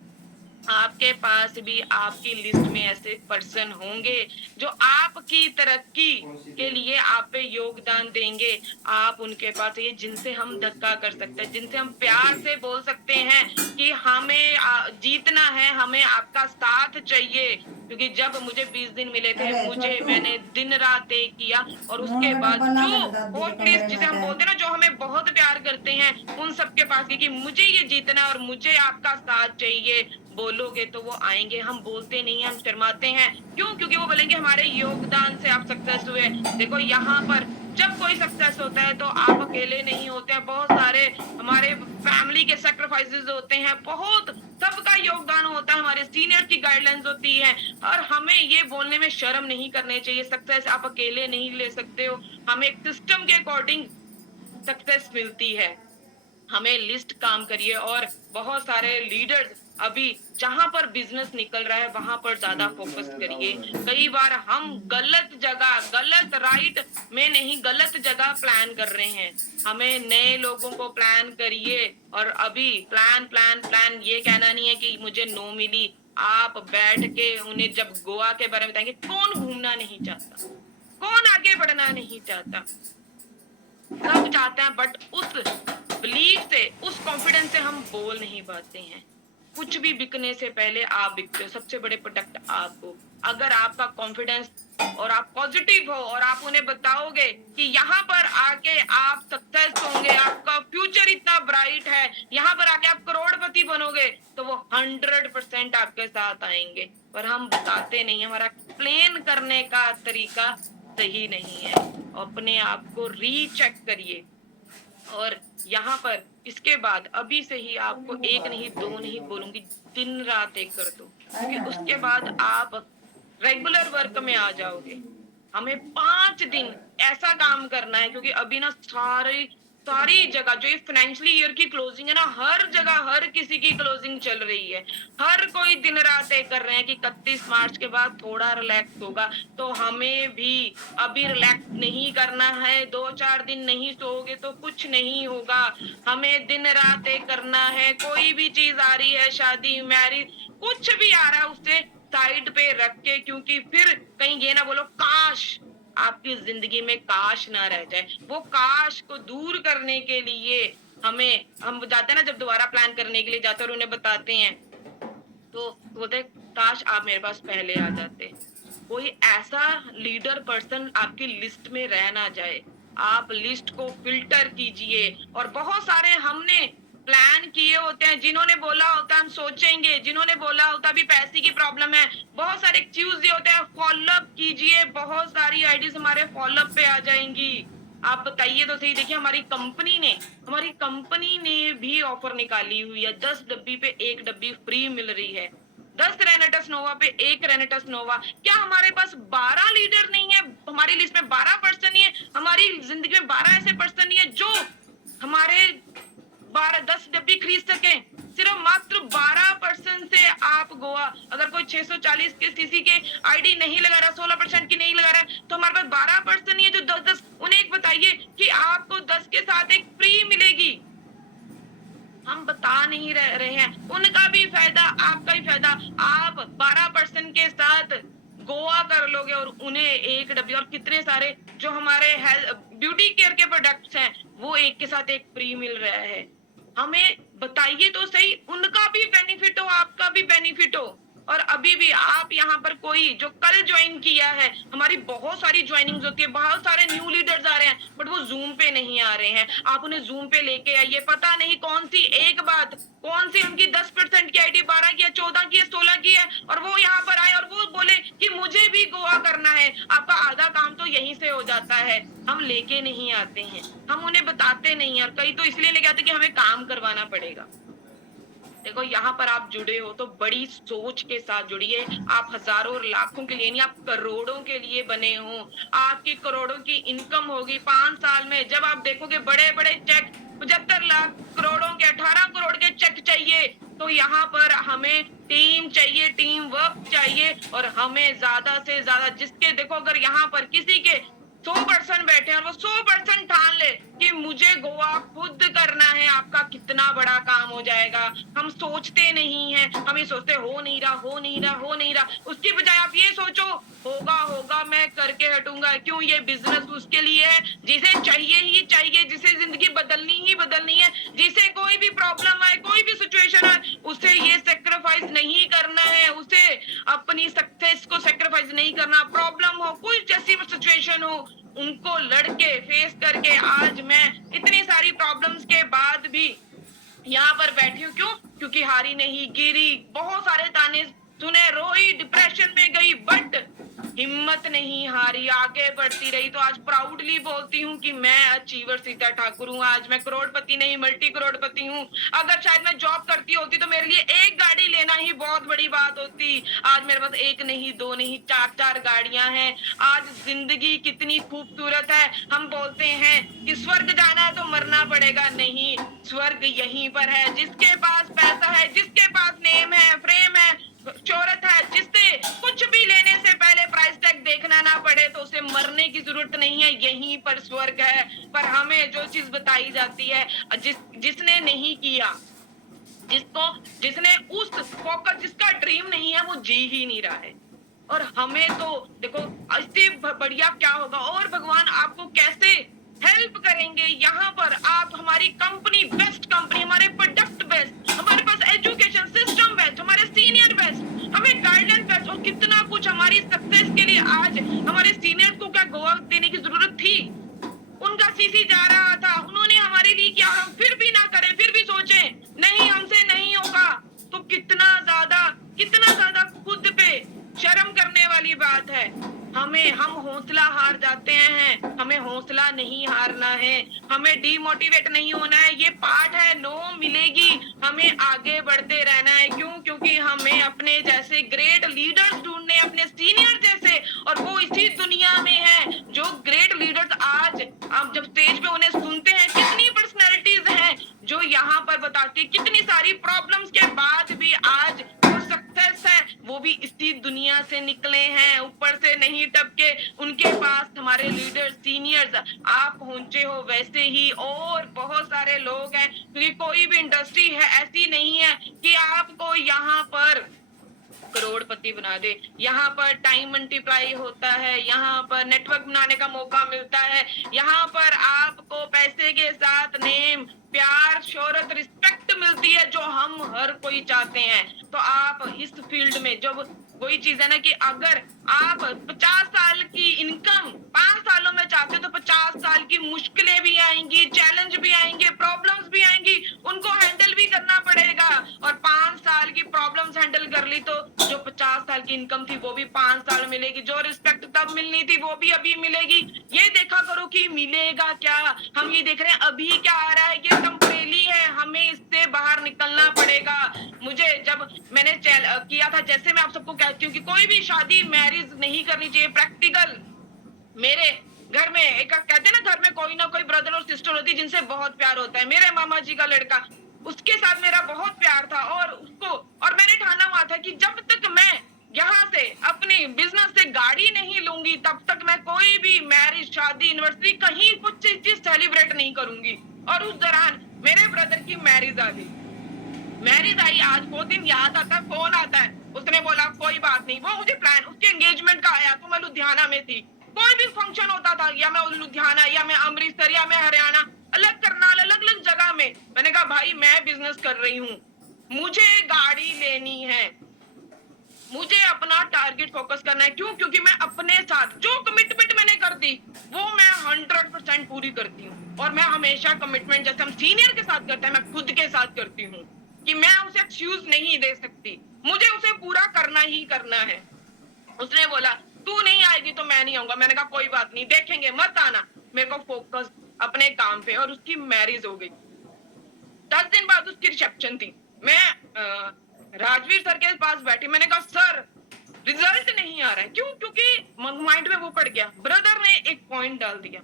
आपके पास भी आपकी लिस्ट में ऐसे पर्सन होंगे जो आपकी तरक्की के लिए आप पे योगदान देंगे। आप उनके पास ये जिनसे हम धक्का कर सकते हैं, जिनसे हम प्यार से बोल सकते हैं कि हमें जीतना है, हमें आपका साथ चाहिए। क्योंकि जब मुझे 20 दिन मिले थे, अरे छोटू मैंने दिन-रात एक किया और नून उसके बेटा बाद बना जो देना दादी के हॉट लिस्ट कमरे जिसे में हम बोलते हैं ना, जो हमें बहुत प्यार करते हैं, उन सबके पास गई कि मुझे ये जीतना है और मुझे आपका साथ चाहिए। बोलोगे तो वो आएँगे, हम बोलते नहीं हैं, हम शर्माते हैं। क्यों? क्योंकि वो बोलेंगे हमारे योगदान से आप सक्सेस हुए। देखो यहाँ पर जब कोई सक्सेस होता है तो आप अकेले नहीं होते हैं, बहुत सारे हमारे फैमिली के सैक्रिफाइसेस होते हैं, बहुत सबका योगदान होता है, हमारे सीनियर की गाइडलाइंस होती है और हमें ये बोलने में शर्म नहीं करनी चाहिए, सक्सेस आप अकेले नहीं ले सकते हो, हमें एक सिस्टम के अकॉर्डिंग सक्सेस मिलती है। हमें लिस्ट काम करिए और बहुत सारे लीडर्स अभी जहां पर बिजनेस निकल रहा है वहां पर ज्यादा फोकस करिए। कई बार हम गलत जगह, गलत राइट में नहीं, गलत जगह प्लान कर रहे हैं। हमें नए लोगों को प्लान करिए और अभी प्लान प्लान प्लान ये कहना नहीं है कि मुझे नो मिली। आप बैठ के उन्हें जब गोवा के बारे में बताएंगे, कौन घूमना नहीं चाहता, कौन आगे बढ़ना नहीं चाहता, सब चाहते हैं, बट उस बिलीफ से, उस कॉन्फिडेंस से हम बोल नहीं पाते हैं। कुछ भी बिकने से पहले आप बिकते हो, सबसे बड़े प्रोडक्ट आप हो। अगर आपका कॉन्फिडेंस और आप पॉजिटिव हो और आप उन्हें बताओगे कि यहाँ पर आके आप सक्सेस होंगे, आपका फ्यूचर इतना ब्राइट है, यहाँ पर आके आप करोड़पति बनोगे, तो वो 100% आपके साथ आएंगे। पर हम बताते नहीं, हमारा एक्सप्लेन करने का तरीका सही नहीं है। अपने आप को रीचेक करिए और यहाँ पर इसके बाद अभी से ही आपको एक नहीं, दो नहीं बोलूंगी, दिन रात एक कर दो, क्योंकि उसके बाद आप रेगुलर वर्क में आ जाओगे। हमें 5 दिन ऐसा काम करना है, क्योंकि अभी ना सारी सारी जगह जो ये फाइनेंशियली ईयर की क्लोजिंग है ना, हर जगह हर किसी की क्लोजिंग चल रही है। हर कोई दिन रात एक कर रहे हैं कि 31 मार्च के बाद थोड़ा रिलैक्स होगा, तो हमें भी अभी रिलैक्स नहीं करना है। 2-4 दिन नहीं सोओगे तो कुछ नहीं होगा। हमें दिन रात एक करना है। कोई भी चीज आ रही है, शादी, मैरिज, कुछ भी आ रहा है, उसे साइड पे रख के, क्योंकि फिर कहीं ये ना बोलो काश आपकी जिंदगी में काश ना रह जाए। वो काश को दूर करने के लिए हम जाते हैं ना, जब दोबारा प्लान करने के लिए जाते हैं और उन्हें बताते हैं, तो बोलते हैं काश आप मेरे पास पहले आ जाते। कोई ऐसा लीडर पर्सन आपकी लिस्ट में रह ना जाए। आप लिस्ट को फिल्टर कीजिए और बहुत सारे हमने प्लान किए होते हैं, जिन्होंने बोला होता है हम सोचेंगे, जिन्होंने बोला होता है अभी पैसे की प्रॉब्लम है, बहुत सारे एक्सक्यूज दिए होते हैं, फॉलोअप कीजिए, बहुत सारी आईडीज हमारे फॉलोअप पे आ जाएंगी। आप बताइए तो सही, देखिए हमारी कंपनी ने भी ऑफर निकाली हुई है, 10 डब्बी पे 1 डब्बी फ्री मिल रही है, 10 रेनेटस नोवा पे 1 रेनेटस नोवा। क्या हमारे पास 12 लीडर नहीं है? हमारी लिस्ट में 12 पर्सन नहीं है? हमारी जिंदगी में 12 ऐसे पर्सन नहीं है जो हमारे 10 डब्बी खरीद सके? सिर्फ मात्र 12% से आप गोवा, अगर कोई 640 के सीसी के आईडी नहीं लगा रहा, 16% की नहीं लगा रहा है, तो हमारे पास 12% नहीं है जो 10-10, उन्हें एक बताइए कि आपको 10 के साथ एक फ्री मिलेगी। हम बता नहीं रहे हैं, उनका भी फायदा, आपका भी फायदा। आप 12% के साथ गोवा कर लोगे और उन्हें 1 डब्बी, और कितने सारे जो हमारे ब्यूटी केयर के प्रोडक्ट्स हैं, वो एक के साथ एक फ्री मिल रहा है। हमें बताइए तो सही, उनका भी बेनिफिट हो, आपका भी बेनिफिट हो। और अभी भी आप यहाँ पर कोई जो कल ज्वाइन किया है, हमारी बहुत सारी ज्वाइनिंग्स होती है, बहुत सारे न्यू लीडर्स आ रहे हैं, बट वो जूम पे नहीं आ रहे हैं। आप उन्हें जूम पे लेके आइए। पता नहीं कौन सी एक बात, कौन सी उनकी 10% की आईडी 12 की है, 14 की है, 16 की है, और वो यहाँ पर आए और वो बोले कि मुझे भी गोवा करना है। आपका आधा काम तो यहीं से हो जाता है। हम लेके नहीं आते हैं, हम उन्हें बताते नहीं, और कई तो इसलिए लेके आते कि हमें काम करवाना पड़ेगा। देखो यहाँ पर आप जुड़े हो तो बड़ी सोच के साथ जुड़िए। आप हजारों और लाखों के लिए नहीं, आप करोड़ों के लिए बने हो। आपकी करोड़ों की इनकम होगी 5 साल में, जब आप देखोगे बड़े बड़े चेक, 75 लाख, करोड़ों के, 18 करोड़ के चेक चाहिए। तो यहाँ पर हमें टीम चाहिए, टीम वर्क चाहिए, और हमें ज्यादा से ज्यादा, जिसके देखो अगर यहाँ पर किसी के 100% बैठे और वो 100% ठान ले कि मुझे गोवा खुद करना है, आपका कितना बड़ा काम हो जाएगा। हम सोचते नहीं हैं, हम ये सोचते हो नहीं रहा, हो नहीं रहा, हो नहीं रहा। उसकी बजाय आप ये सोचो, होगा होगा, मैं करके हटूंगा। क्यों? ये बिजनेस उसके लिए है जिसे चाहिए ही चाहिए, जिसे जिंदगी बदलनी ही बदलनी है, जिसे कोई भी प्रॉब्लम आए, कोई भी सिचुएशन आए, उसे ये सेक्रीफाइस नहीं करना है, उसे अपनी सक्सेस को सेक्रीफाइस नहीं करना। प्रॉब्लम हो, कोई जैसी सिचुएशन हो, उनको लड़के फेस करके आज मैं इतनी सारी प्रॉब्लम्स के बाद भी यहाँ पर बैठी हूँ। क्यों? क्योंकि हारी नहीं, गिरी, बहुत सारे ताने सुने, रोई, डिप्रेशन में गई, बट हिम्मत नहीं हारी, आगे बढ़ती रही। तो आज प्राउडली बोलती हूँ कि मैं अचीवर सीता ठाकुर हूँ। आज मैं करोड़पति नहीं, मल्टी करोड़पति हूँ। अगर शायद मैं जॉब करती होती तो मेरे लिए एक गाड़ी लेना ही बहुत बड़ी बात होती। आज मेरे पास एक नहीं, दो नहीं, चार चार गाड़ियां हैं। आज जिंदगी कितनी खूबसूरत है। हम बोलते हैं कि स्वर्ग जाना है तो मरना पड़ेगा। नहीं, स्वर्ग यहीं पर है। जिसके पास पैसा है, जिसके पास नेम है, फ्रेम है, शोहरत है, जिससे कुछ भी लेने से पहले प्राइस टैग देखना ना पड़े, तो उसे मरने की जरूरत नहीं है। यहीं पर स्वर्ग है। पर हमें जो चीज बताई जाती है, जिसने नहीं किया, जिसने उस फोकस, जिसका ड्रीम नहीं है, वो जी ही नहीं रहा है। और हमें तो देखो, इससे बढ़िया क्या होगा? और भगवान आपको कैसे हेल्प करेंगे? यहाँ पर आप, हमारी कंपनी बेस्ट कंपनी, हमारे प्रोडक्ट बेस्ट, हमारे पास एजुकेशन सिस्टम बेस्ट, हमारे सीनियर बेस्ट, हमें गाइडेंस बेस्ट, और कितना कुछ हमारी सक्सेस के लिए। आज हमारे सीनियर को क्या गोवा देने की जरूरत थी? उनका सीसी जा रहा था, उन्होंने हमारे लिए किया, हम फिर भी ना करें, फिर भी सोचें नहीं, हमसे नहीं होगा, तो कितना ज्यादा खुद पे शर्म करने वाली बात है। हम हौसला हार जाते हैं, हमें हौसला नहीं हारना है, हमें डीमोटिवेट नहीं होना है। ये पार्ट है, नो मिलेगी, हमें आगे बढ़ते रहना है। क्यों? क्योंकि हमें अपने जैसे ग्रेट लीडर्स ढूंढने, अपने सीनियर जैसे, और वो इसी दुनिया में है जो ग्रेट लीडर्स। आज आप जब स्टेज पे उन्हें सुनते हैं, कितनी पर्सनैलिटीज हैं जो यहाँ पर बताती है, कितनी सारी प्रॉब्लम्स के बाद भी आज सक्सेस है, वो भी इसी दुनिया से निकले हैं, ऊपर से नहीं टपके। उनके पास हमारे लीडर, सीनियर्स, आप पहुंचे हो वैसे ही और बहुत सारे लोग हैं। क्योंकि कोई भी इंडस्ट्री है ऐसी नहीं है कि आपको यहाँ पर करोड़पति बना दे। यहाँ पर टाइम मल्टीप्लाई होता है, यहाँ पर नेटवर्क बनाने का मौका मिलता है, यहाँ पर आपको पैसे के साथ नेम, प्यार, शोहरत, रिस्पेक्ट मिलती है, जो हम हर कोई चाहते हैं। तो आप इस फील्ड में, जब वही चीज है ना कि अगर आप 50 साल की इनकम 5 सालों में चाहते हो, तो 50 साल की मुश्किलें भी आएंगी, चैलेंज भी आएंगे, प्रॉब्लम्स भी आएंगी, उनको हैंडल भी करना पड़ेगा। और 5 साल की प्रॉब्लम्स हैंडल कर ली तो जो 50 साल की इनकम थी वो भी 5 साल मिलेगी, जो रिस्पेक्ट तब मिलनी थी वो भी अभी मिलेगी। ये देखा करो कि मिलेगा क्या। हम ये देख रहे हैं अभी क्या आ रहा है, ये टेम्परेरी है, हमें इससे बाहर निकलना पड़ेगा। मुझे जब मैंने किया था, जैसे मैं आप सबको कहती हूँ कि कोई भी शादी, मैरिज नहीं करनी चाहिए, प्रैक्टिकल। मेरे घर में एक कहते हैं ना, घर में कोई ना कोई ब्रदर और सिस्टर होती है जिनसे बहुत प्यार होता है। मेरे मामा जी का लड़का, उसके साथ मेरा बहुत प्यार था, और मैंने ठाना हुआ था कि जब तक मैं यहाँ से अपनी बिजनेस से गाड़ी नहीं लूंगी, तब तक मैं कोई भी मैरिज, शादी, एनिवर्सरी, कहीं कुछ चीज सेलिब्रेट नहीं करूंगी। और उस दौरान मेरे ब्रदर की मैरिज आ गई। मैरिज आई, आज वो दिन याद आता है, फोन आता है, उसने बोला कोई बात नहीं, वो मुझे प्लान उसके एंगेजमेंट का आया, तो मैं लुधियाना में थी। कोई भी फंक्शन होता था, या मैं लुधियाना, या मैं अमृतसर, या मैं हरियाणा, अलग करनाल, अलग अलग जगह में। मैंने कहा भाई मैं बिजनेस कर रही हूँ, मुझे गाड़ी लेनी है, मुझे अपना टारगेट फोकस करना है। क्यों? क्योंकि मैं अपने साथ जो कमिटमेंट मैंने कर दी वो मैं 100% पूरी करती हूँ। और मैं हमेशा कमिटमेंट जैसे हम सीनियर के साथ करते हैं, मैं खुद के साथ करती हूँ कि मैं उसे एक्सक्यूज नहीं दे सकती, मुझे उसे पूरा करना ही करना है। उसने बोला तू नहीं आएगी तो मैं नहीं आऊंगा। मैंने कहा कोई बात नहीं, देखेंगे, मत आना। मेरे को फोकस अपने काम पे। और उसकी मैरिज हो गई। 10 दिन बाद उसकी रिसेप्शन थी। मैं राजवीर सर के पास बैठी, मैंने कहा सर रिजल्ट नहीं आ रहा है। क्यों? क्योंकि माइंड में वो पड़ गया, ब्रदर ने एक पॉइंट डाल दिया।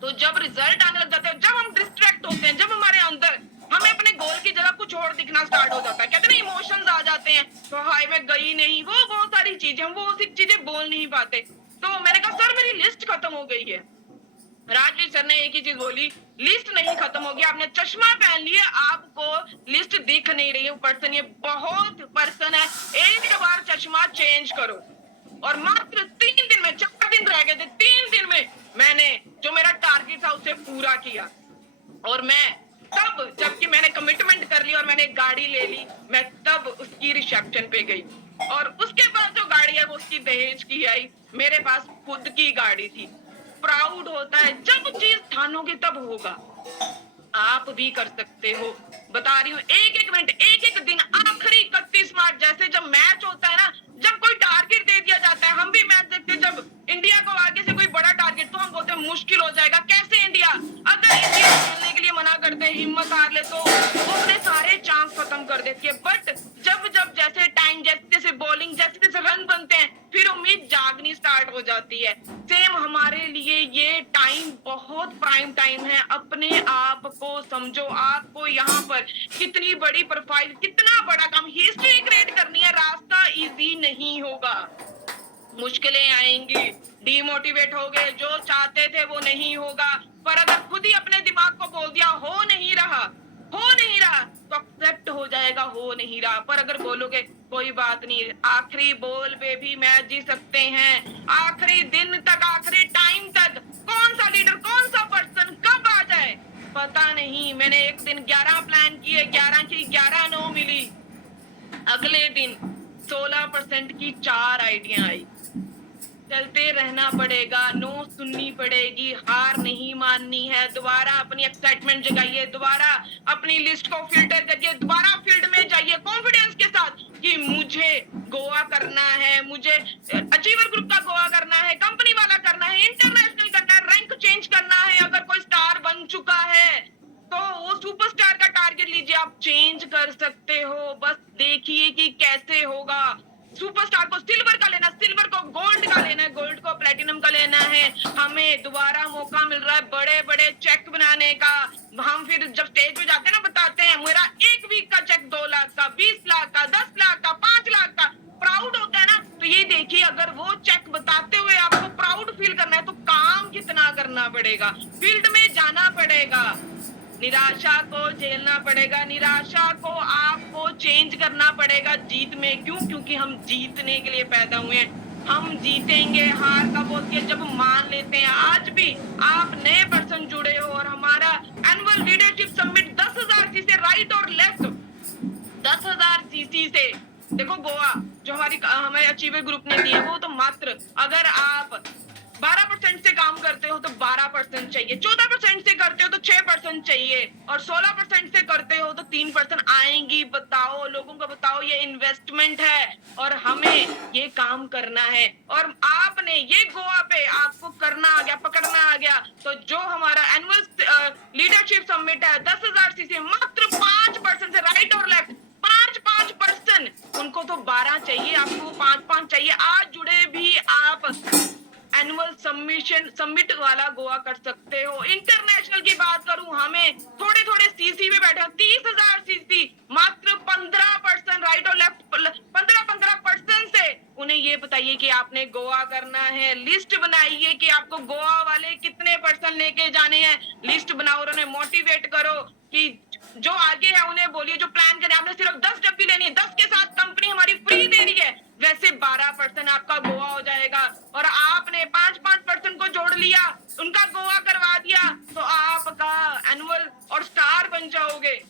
तो जब रिजल्ट आने लग जाता है, जब हम डिस्ट्रैक्ट होते हैं, जब हमारे अंदर हमें अपने गोल की जगह कुछ और दिखना स्टार्ट हो जाता है, कहते हैं ना इमोशंस आ जाते हैं, तो हाय मैं गई नहीं, वो बहुत सारी चीजें, वो चीजें बोल नहीं पाते। तो मैंने कहा कहा सर मेरी लिस्ट खत्म हो गई है। राजवीर सर ने एक ही चीज बोली, लिस्ट नहीं खत्म होगी, आपने चश्मा पहन लिया, आपको लिस्ट दिख नहीं रही है। पर्सन ये बहुत पर्सन है, एक बार चश्मा चेंज करो। और मात्र 3 दिन में, 4 दिन रह गए थे, 3 दिन में मैंने जो मेरा टारगेट था उसे पूरा किया। और मैं तब, जबकि मैंने कमिटमेंट कर ली और मैंने गाड़ी ले ली, मैं तब उसकी रिसेप्शन पे गई और उसके पास जो गाड़ी है वो उसकी दहेज की आई, मेरे पास खुद की गाड़ी थी। प्राउड होता है, जब चीज ठानोगे तब होगा। आप भी कर सकते हो, बता रही हूँ। एक एक मिनट, एक एक दिन, आखिरी 31 मार्च, जैसे जब मैच होता है ना, जब कोई टारगेट दे दिया जाता है, हम भी मैच देखते हैं, जब इंडिया को आगे से कोई बड़ा टारगेट, तो हम बोलते हैं मुश्किल हो जाएगा, कैसे इंडिया, अगर इंडिया खेलने के लिए मना करते हैं, हिम्मत हार ले, तो वो अपने सारे चांस खत्म कर देती है। बट जब जब जैसे टाइम, जैसे जैसे बॉलिंग, जैसे जैसे रन बनते हैं, फिर उम्मीद जागनी स्टार्ट हो जाती है। सेम हमारे लिए ये टाइम बहुत प्राइम टाइम है। अपने आप को समझो, आपको यहाँ पर कितनी बड़ी प्रोफाइल, कितना बड़ा काम, हिस्ट्री क्रिएट करनी है। रास्ता इजी नहीं होगा, मुश्किलें आएंगी, डिमोटिवेट हो गए, जो चाहते थे वो नहीं होगा। पर अगर खुद ही अपने दिमाग को बोल दिया हो नहीं रहा, हो नहीं रहा, तो एक्सेप्ट हो जाएगा हो नहीं रहा। पर अगर बोलोगे कोई बात नहीं, आखिरी बॉल पे भी मैच जीत सकते हैं, आखिरी दिन तक, आखिरी टाइम तक, कौन सा लीडर, कौन सा पर्सन कब आ जाए पता नहीं। मैंने एक दिन 11 प्लान किए, 11 की 11 नो मिली। अगले दिन 16% की 4 आइडिया आई। चलते रहना पड़ेगा, नो सुननी पड़ेगी, हार नहीं माननी है। दोबारा अपनी एक्साइटमेंट जगाइए, दोबारा अपनी लिस्ट को फिल्टर करिए, दोबारा फील्ड में जाइए कॉन्फिडेंस के साथ कि मुझे गोवा करना है, मुझे अचीवर ग्रुप का गोवा करना है, कंपनी वाला करना है, इंटरनेशनल करना है, रैंक चेंज करना है। अगर कोई स्टार बन चुका है तो वो सुपरस्टार का टारगेट लीजिए, आप चेंज कर सकते हो। बस देखिए कि कैसे होगा। सुपरस्टार को सिल्वर का लेना, सिल्वर को गोल्ड का लेना है, गोल्ड को प्लेटिनम का लेना है। हमें दोबारा मौका मिल रहा है बड़े बड़े चेक बनाने का। हम फिर जब स्टेज पे जाते हैं ना, बताते हैं मेरा 1 वीक का चेक 2 लाख का, 20 लाख का, 10 लाख का, 5 लाख का। प्राउड होता है ना, तो ये देखिए, अगर वो चेक बताते हुए आपको प्राउड फील करना है तो काम कितना करना पड़ेगा, फील्ड में जाना पड़ेगा, निराशा को झेलना पड़ेगा, निराशा को आपको चेंज करना पड़ेगा जीत में। क्यों? क्योंकि हम जीतने के लिए पैदा हुए हैं। हम जीतेंगे, हार का बोल के जब मान लेते हैं। आज भी आप नए पर्सन जुड़े हो और हमारा एनुअल लीडरशिप समिट 10,000 सी से राइट और लेफ्ट, 10,000 सीसी से, देखो गोवा जो हमारे अचीवर ग्रुप ने दिया, वो तो मात्र, अगर आप 12% से काम करते हो तो 12% चाहिए, 14% से करते हो तो 6% चाहिए, और 16% से करते हो तो 3% आएंगी। बताओ, लोगों को बताओ, ये इन्वेस्टमेंट है और हमें ये काम करना है। और आपने ये गोवा पे आपको करना आ गया, पकड़ना आ गया, तो जो हमारा एनुअल लीडरशिप समिट है 10,000 सीसी, मात्र 5% से राइट और लेफ्ट, 5% उनको तो 12 चाहिए, आपको 5 चाहिए। आज जुड़े भी आप एनुअल समिट वाला गोवा कर सकते हो। इंटरनेशनल की बात करूं, हमें थोड़े थोड़े सीसी में बैठे 30,000 सीसी, मात्र 15% राइट और लेफ्ट, 15% से उन्हें ये बताइए कि आपने गोवा करना है। लिस्ट बनाइए कि आपको गोवा वाले कितने पर्सन लेके जाने हैं, लिस्ट बनाओ और उन्हें मोटिवेट करो कि जो आगे है उन्हें बोलिए, जो प्लान करें, आपने सिर्फ 10 डब्बी लेनी है, 10 के साथ कंपनी हमारी फ्री दे रही है, वैसे 12% आपका गोवा हो जाएगा। और आपने 5% को जोड़ लिया, उनका गोवा करवा दिया, तो आपका एनुअल और स्टार बन जाओगे।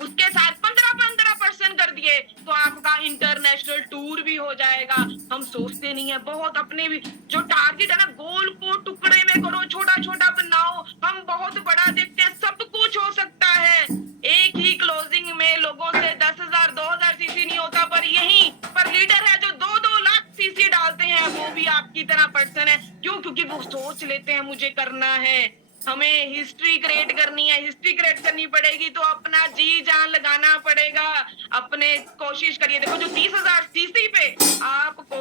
उसके साथ 15% कर दिए तो आपका इंटरनेशनल टूर भी हो जाएगा। हम सोचते नहीं है बहुत, अपने भी जो टारगेट है ना, गोल को टुकड़े में करो, छोटा छोटा बनाओ। हम बहुत बड़ा देखते हैं, सब कुछ हो सकता है। एक ही क्लोजिंग में लोगों से 10,000 2,000 सीसी नहीं होता, पर यही पर लीडर है जो 2-2 लाख सीसी डालते हैं, वो भी आपकी तरह पर्सन है। क्यों? क्योंकि वो सोच लेते हैं मुझे करना है। हमें हिस्ट्री क्रिएट करनी है, हिस्ट्री क्रिएट करनी पड़ेगी तो अपना जी जान लगाना पड़ेगा। अपने कोशिश करिए, देखो जो 30,000 सीसी पे आपको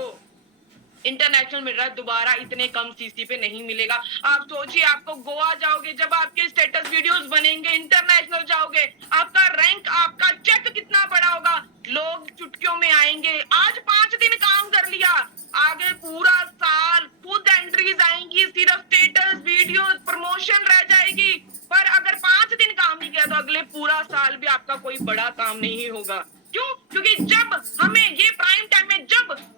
इंटरनेशनल मिल रहा है, दोबारा इतने कम सीसी पे नहीं मिलेगा। आप सोचिए, आपको गोवा जाओगे, जब आपके स्टेटस वीडियोस बनेंगे, इंटरनेशनल जाओगे, आपका रैंक, आपका चेक कितना बड़ा होगा, लोग चुटकियों में आएंगे। आज 5 दिन काम कर लिया, आगे पूरा साल खुद एंट्री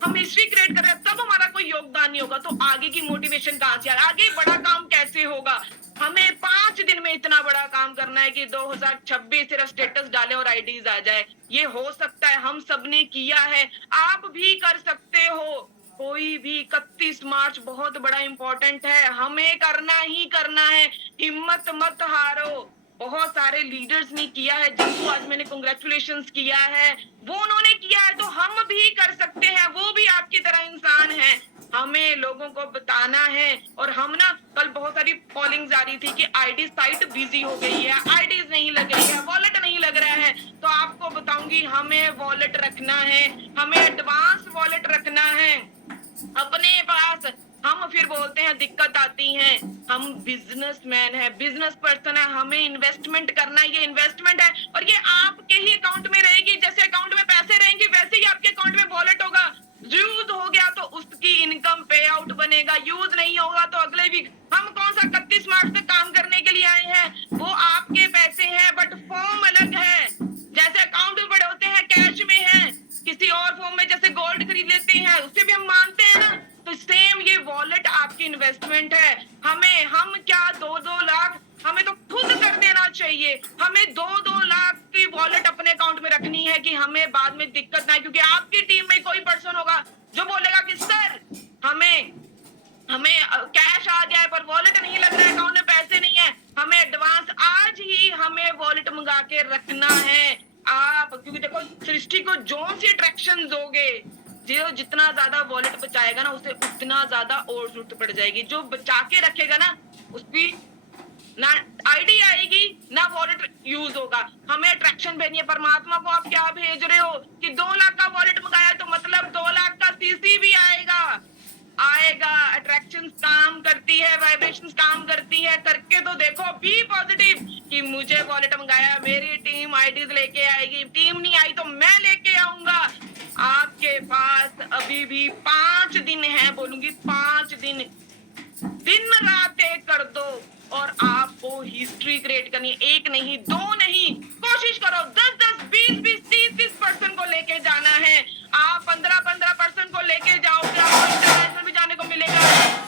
हम हिस्ट्री क्रिएट कर रहे हैं, तब हमारा कोई योगदान नहीं होगा तो आगे की मोटिवेशन कहाँ से आएगा, आगे बड़ा काम कैसे होगा। हमें 5 दिन में इतना बड़ा काम करना है कि 2026 सिर्फ स्टेटस डाले और आईडीज आ जाए। ये हो सकता है, हम सबने किया है, आप भी कर सकते हो। कोई भी 31 मार्च बहुत बड़ा इंपॉर्टेंट है, हमें करना ही करना है, हिम्मत मत हारो। बहुत सारे लीडर्स ने किया है, जिनको आज मैंने कांग्रेचुलेशंस किया है, वो उन्होंने किया है तो हम भी कर सकते हैं, वो भी आपकी तरह इंसान है। हमें लोगों को बताना है। और हम ना कल बहुत सारी कॉलिंग्स आ रही थी कि आईडी साइट बिजी हो गई है, आईडीज नहीं लग रही है, वॉलेट नहीं लग रहा है, तो आपको बताऊंगी हमें वॉलेट रखना है, हमें एडवांस वॉलेट रखना है अपने पास। हम फिर बोलते हैं दिक्कत आती है, हम बिजनेसमैन है, बिजनेस पर्सन है, हमें इन्वेस्टमेंट करना है, ये इन्वेस्टमेंट है और ये आपके ही अकाउंट में रहेगी। जैसे अकाउंट में पैसे रहेंगे वैसे ही आपके अकाउंट में वॉलेट होगा। यूज हो गया तो उसकी इनकम पे आउट बनेगा, यूज नहीं होगा तो अगले वीक। हम कौन सा 31 मार्च से काम करने के लिए आए हैं, वो आपके पैसे हैं बट फॉर्म अलग है। जैसे अकाउंट में बड़े होते हैं कैश में है, किसी और फॉर्म में जैसे गोल्ड खरीद लेते हैं उससे भी हम मानते हैं ना, तो सेम ये वॉलेट आपकी इन्वेस्टमेंट है। हम क्या 2-2 लाख हमें तो खुद कर देना चाहिए। हमें 2-2 लाख की वॉलेट अपने अकाउंट में रखनी है कि हमें बाद में दिक्कत ना आए, क्योंकि आपकी टीम में कोई पर्सन होगा जो बोलेगा कि सर हमें कैश आ गया है पर वॉलेट नहीं लग रहा है, अकाउंट में पैसे नहीं है। हमें एडवांस आज ही हमें वॉलेट मंगा के रखना है आप, क्योंकि देखो सृष्टि को जोन सी अट्रैक्शन दोगे, जो जितना ज्यादा वॉलेट बचाएगा ना उसे उतना ज्यादा और जरूरत पड़ जाएगी। जो बचा के रखेगा ना उसकी ना आईडी आएगी ना वॉलेट यूज होगा। हमें अट्रैक्शन भेजनी है। परमात्मा को आप क्या भेज रहे हो कि 2 लाख का वॉलेट मंगाया तो मतलब 2 लाख का सीसी भी आएगा। अट्रैक्शन काम करती है, वाइब्रेशंस काम करती है, करके तो देखो, बी पॉजिटिव कि मुझे वॉलेट मंगाया, मेरी टीम आईडीज लेके आएगी, टीम नहीं आई तो मैं लेके आऊंगा। आपके पास अभी भी 5 दिन है, बोलूंगी 5 दिन, दिन रात एक कर दो और आपको हिस्ट्री क्रिएट करनी है। 1 नहीं 2 नहीं, कोशिश करो 10-10 20-20 30-30 पर्सन को लेके जाना है। आप 15-15 पर्सन को लेके जाओगे, आपको इंटरनेशनल भी जाने को मिलेगा,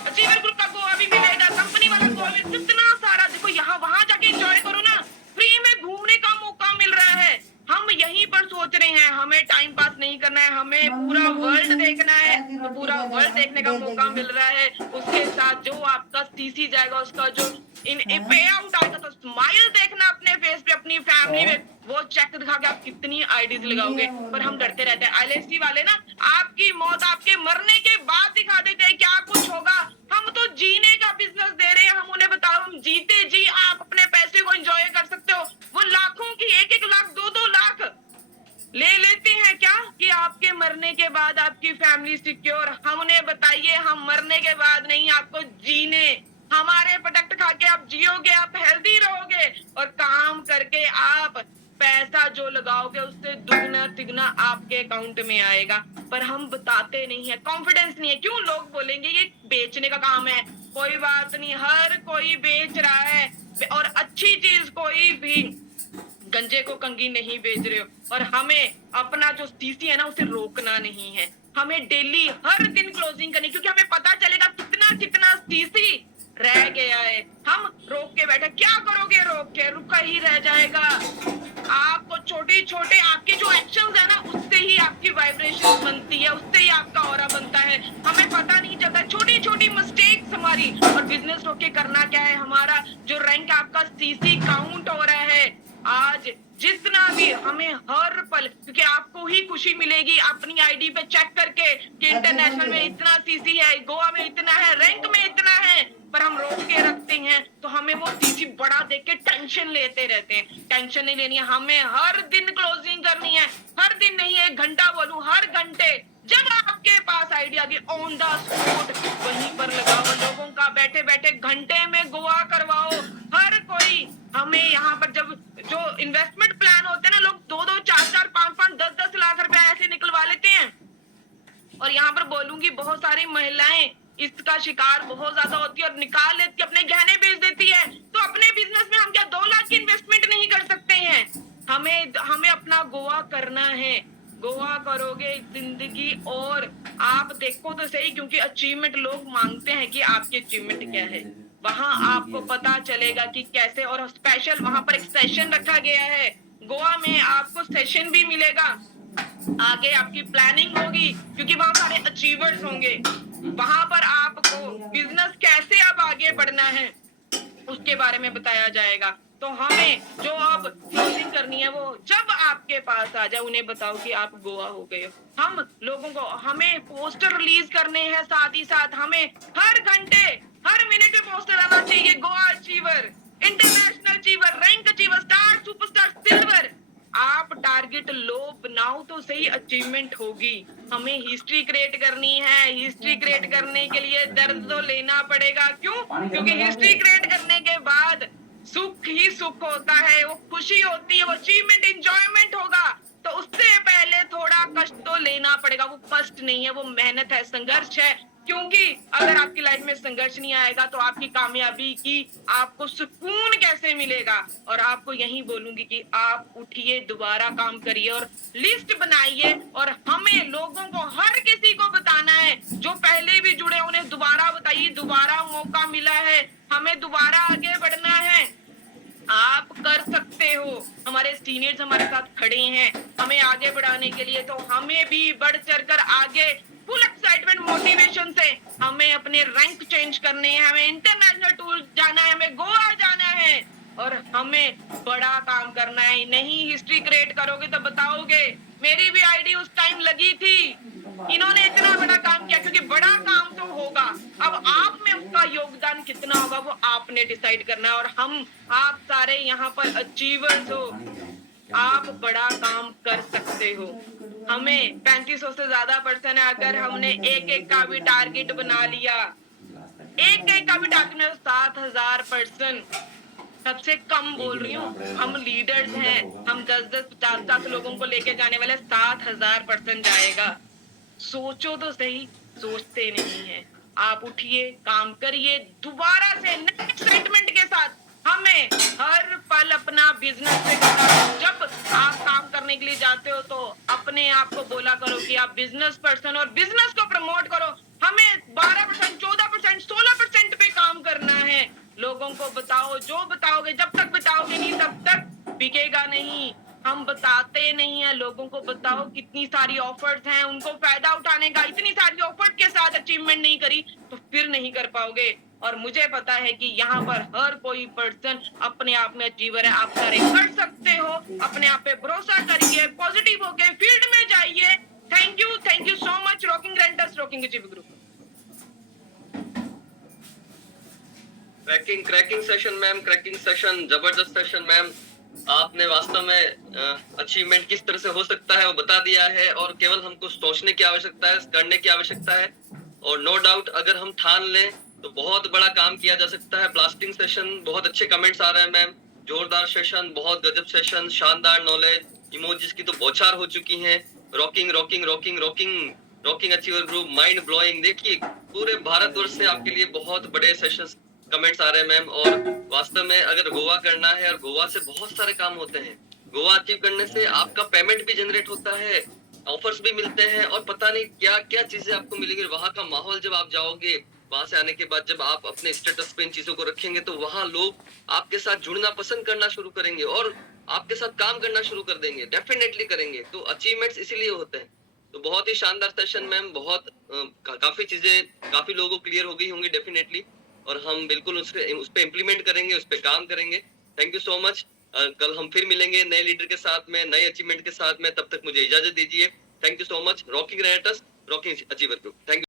अचीवर ग्रुप का गोवा भी मिलेगा, कंपनी वाला गोवा भी, कितना सारा। देखो यहाँ वहां जाके एंजॉय करो ना, फ्री में घूमने का मौका मिल रहा है। हम यहीं पर सोच रहे हैं हमें टाइम पास नहीं करना है, हमें पूरा वर्ल्ड देखना है, तो पूरा वर्ल्ड देखने का मौका मिल रहा है। उसके साथ जो आपका सीसी जाएगा उसका जो पे आउट आएगा तो स्माइल देखना अपने फेस पे, अपनी फैमिली में, वो चेक दिखा के आप कितनी आईडीज लगाओगे। पर हम डरते रहते हैं। एलआईसी वाले ना आपकी मौत आपके मरने के बाद दिखा देते हैं क्या कुछ होगा। हम तो जीने का बिजनेस दे रहे हैं, हम उन्हें बताओ हम जीते जी आप अपने पैसे को एंजॉय कर सकते हो। वो लाखों की 1-1 लाख 2-2 लाख ले लेते हैं क्या कि आपके मरने के बाद आपकी फैमिली सिक्योर। हम उन्हें बताइए हम मरने के बाद नहीं, आपको जीने, हमारे प्रोडक्ट खा के आप जियोगे, आप हेल्दी रहोगे और काम करके आप पैसा जो लगाओगे उससे दुगना तिगना आपके अकाउंट में आएगा। पर हम बताते नहीं है, कॉन्फिडेंस नहीं है। क्यों? लोग बोलेंगे ये बेचने का काम है। कोई बात नहीं, हर कोई बेच रहा है और अच्छी चीज कोई भी, गंजे को कंगी नहीं बेच रहे हो। और हमें अपना जो सीसी है ना उसे रोकना नहीं है, हमें डेली हर दिन क्लोजिंग करनी, क्योंकि हमें पता चलेगा कितना कितना सीसी रह गया है। हम रोक के बैठे, क्या करोगे? रोक के रुका ही रह जाएगा। आपको छोटे छोटे आपके जो एक्शंस है ना उससे ही आपकी वाइब्रेशन बनती है, उससे ही आपका ऑरा बनता है। हमें पता नहीं चलता, छोटी छोटी मिस्टेक्स हमारी। और बिजनेस रोक के करना क्या है, हमारा जो रैंक आपका सीसी काउंट हो रहा है आज जितना भी, हमें हर पल, क्योंकि आपको ही खुशी मिलेगी अपनी आईडी पे चेक करके कि इंटरनेशनल में इतना सीसी है, गोवा में इतना है, रैंक में इतना है। पर हम रोक के रखते हैं तो हमें वो सीसी बड़ा देख के टेंशन लेते रहते हैं। टेंशन नहीं लेनी है, हमें हर दिन क्लोजिंग करनी है। हर दिन नहीं, 1 घंटा बोलूं, हर घंटे। जब आपके पास आइडिया की ऑन द स्पॉट वहीं पर लगाओ, लोगों का बैठे बैठे घंटे में गोवा करवाओ। हर कोई, हमें यहाँ पर जब जो इन्वेस्टमेंट प्लान होते हैं ना, लोग 2-2 4-4 5-5 10-10 लाख रुपए ऐसे निकलवा लेते हैं। और यहाँ पर बोलूंगी बहुत सारी महिलाएं इसका शिकार बहुत ज्यादा होती है और निकाल लेती है, अपने गहने बेच देती है। तो अपने बिजनेस में हम क्या 2 लाख की इन्वेस्टमेंट नहीं कर सकते हैं? हमें अपना गोवा करना है। गोवा करोगे जिंदगी और आप देखो तो सही, क्योंकि अचीवमेंट लोग मांगते हैं कि आपकी अचीवमेंट क्या है। वहां आपको पता चलेगा कि कैसे, और स्पेशल वहां पर एक सेशन रखा गया है। गोवा में आपको सेशन भी मिलेगा, आगे आपकी प्लानिंग होगी, क्योंकि वहां सारे अचीवर्स होंगे। वहां पर आपको बिजनेस कैसे अब आगे बढ़ना है उसके बारे में बताया जाएगा। तो हमें जो अब क्लोजिंग करनी है वो जब आपके पास आ जाए उन्हें बताओ कि आप गोवा हो गए हो। हम लोगों को, हमें पोस्टर रिलीज करने हैं, साथ ही साथ हमें हर घंटे हर मिनट में पोस्टर आना चाहिए। Goa achiever, international achiever, rank achiever, star, superstar, silver. आप टारगेट लो, बनाओ तो सही, अचीवमेंट होगी। हमें हिस्ट्री क्रिएट करनी है। हिस्ट्री क्रिएट करने के लिए दर्द तो लेना पड़ेगा। क्यों? क्योंकि हिस्ट्री क्रिएट करने के बाद सुख ही सुख होता है, वो खुशी होती है, वो अचीवमेंट, एंजॉयमेंट होगा। तो उससे पहले थोड़ा कष्ट तो लेना पड़ेगा। वो कष्ट नहीं है, वो मेहनत है, संघर्ष है। क्योंकि अगर आपकी लाइफ में संघर्ष नहीं आएगा तो आपकी कामयाबी की आपको सुकून कैसे मिलेगा। और आपको यही बोलूंगी कि आप उठिए, दोबारा काम करिए और लिस्ट बनाइए। और हमें लोगों को, हर किसी को बताना है, जो पहले भी जुड़े उन्हें दोबारा बताइए, दोबारा मौका मिला है, हमें दोबारा आगे बढ़ना है। आप कर सकते हो। हमारे सीनियर्स हमारे साथ खड़े हैं हमें आगे बढ़ाने के लिए। तो हमें भी बढ़ चढ़कर आगे, फुल एक्साइटमेंट, मोटिवेशन से हमें अपने रैंक चेंज करने हैं, हमें इंटरनेशनल टूर जाना है, हमें गोवा जाना है और हमें बड़ा काम करना है। नहीं हिस्ट्री क्रिएट करोगे तो बताओगे मेरी भी आईडी उस टाइम लगी थी, इन्होंने इतना बड़ा काम किया, क्योंकि बड़ा काम तो होगा। अब आप में उसका योगदान कितना होगा वो आपने डिसाइड करना है। और हम, आप सारे यहाँ पर अचीवर्स हो, आप बड़ा काम कर सकते हो। हमें 3500 से ज्यादा पर्सन है। अगर हमने एक एक का भी टारगेट बना लिया, एक एक का भी टारगेट, 7000 पर्सन, सबसे कम बोल रही हूँ, हम लीडर्स हैं, हम 10-10, 50-50 लोगों को लेके जाने वाले, 7000 पर्सन जाएगा। सोचो तो सही, सोचते नहीं है। आप उठिए, काम करिए, दोबारा से नए एक्साइटमेंट के साथ। हमें हर पल अपना बिजनेस पे जब आप काम करने के लिए जाते हो तो अपने आप को बोला करो कि आप बिजनेस पर्सन, और बिजनेस को प्रमोट करो। हमें 12%, 14%, 16% पे काम करना है। लोगों को बताओ, जो बताओगे, जब तक बताओगे नहीं तब तक बिकेगा नहीं। हम बताते नहीं है लोगों को। बताओ कितनी सारी ऑफर्स हैं, उनको फायदा उठाने का। इतनी सारी ऑफर्स के साथ अचीवमेंट नहीं करी तो फिर नहीं कर पाओगे। और मुझे पता है कि यहाँ पर हर कोई पर्सन अपने आप में अचीवर है। आप सारे कर सकते हो। अपने आप पे भरोसा करिए, पॉजिटिव होके फील्ड में जाइए। Thank you so much. Rocking renters, rocking achieve group. Cracking session ma'am, cracking session, जबरदस्त सेशन मैम। आपने वास्तव में अचीवमेंट किस तरह से हो सकता है वो बता दिया है, और केवल हमको सोचने की आवश्यकता है, करने की आवश्यकता है। और नो डाउट अगर हम ठान लें तो बहुत बड़ा काम किया जा सकता है। ब्लास्टिंग सेशन, बहुत अच्छे कमेंट्स आ रहे हैं मैम। जोरदार सेशन, बहुत गजब सेशन, शानदार नॉलेज, इमोजीज की तो बौछार हो चुकी हैं। Rocking rocking rocking rocking rocking achiever group, mind blowing. देखिए पूरे भारतवर्ष से आपके लिए बहुत बड़े सेशंस, कमेंट्स आ रहे हैं मैम। और वास्तव में अगर गोवा करना है, और गोवा से बहुत सारे काम होते हैं। गोवा अचीव करने से आपका पेमेंट भी जनरेट होता है, ऑफर्स भी मिलते हैं, और पता नहीं क्या क्या चीजें आपको मिलेंगी। वहां का माहौल जब आप जाओगे, वहां से आने के बाद जब आप अपने स्टेटस पे इन चीजों को रखेंगे तो वहां लोग आपके साथ जुड़ना पसंद करना शुरू करेंगे और आपके साथ काम करना शुरू कर देंगे, डेफिनेटली करेंगे। तो अचीवमेंट्स इसीलिए होते हैं। तो बहुत ही शानदार सेशन मैम। बहुत काफी चीजें काफी लोगों को क्लियर हो गई होंगी डेफिनेटली, और हम बिल्कुल उस पे इम्प्लीमेंट करेंगे, उस पे काम करेंगे। Thank you so much. कल हम फिर मिलेंगे नए लीडर के साथ में, नए अचीवमेंट के साथ में। तब तक मुझे इजाजत दीजिए। Thank you so much. Rocking raters, rocking achiever group. Thank you.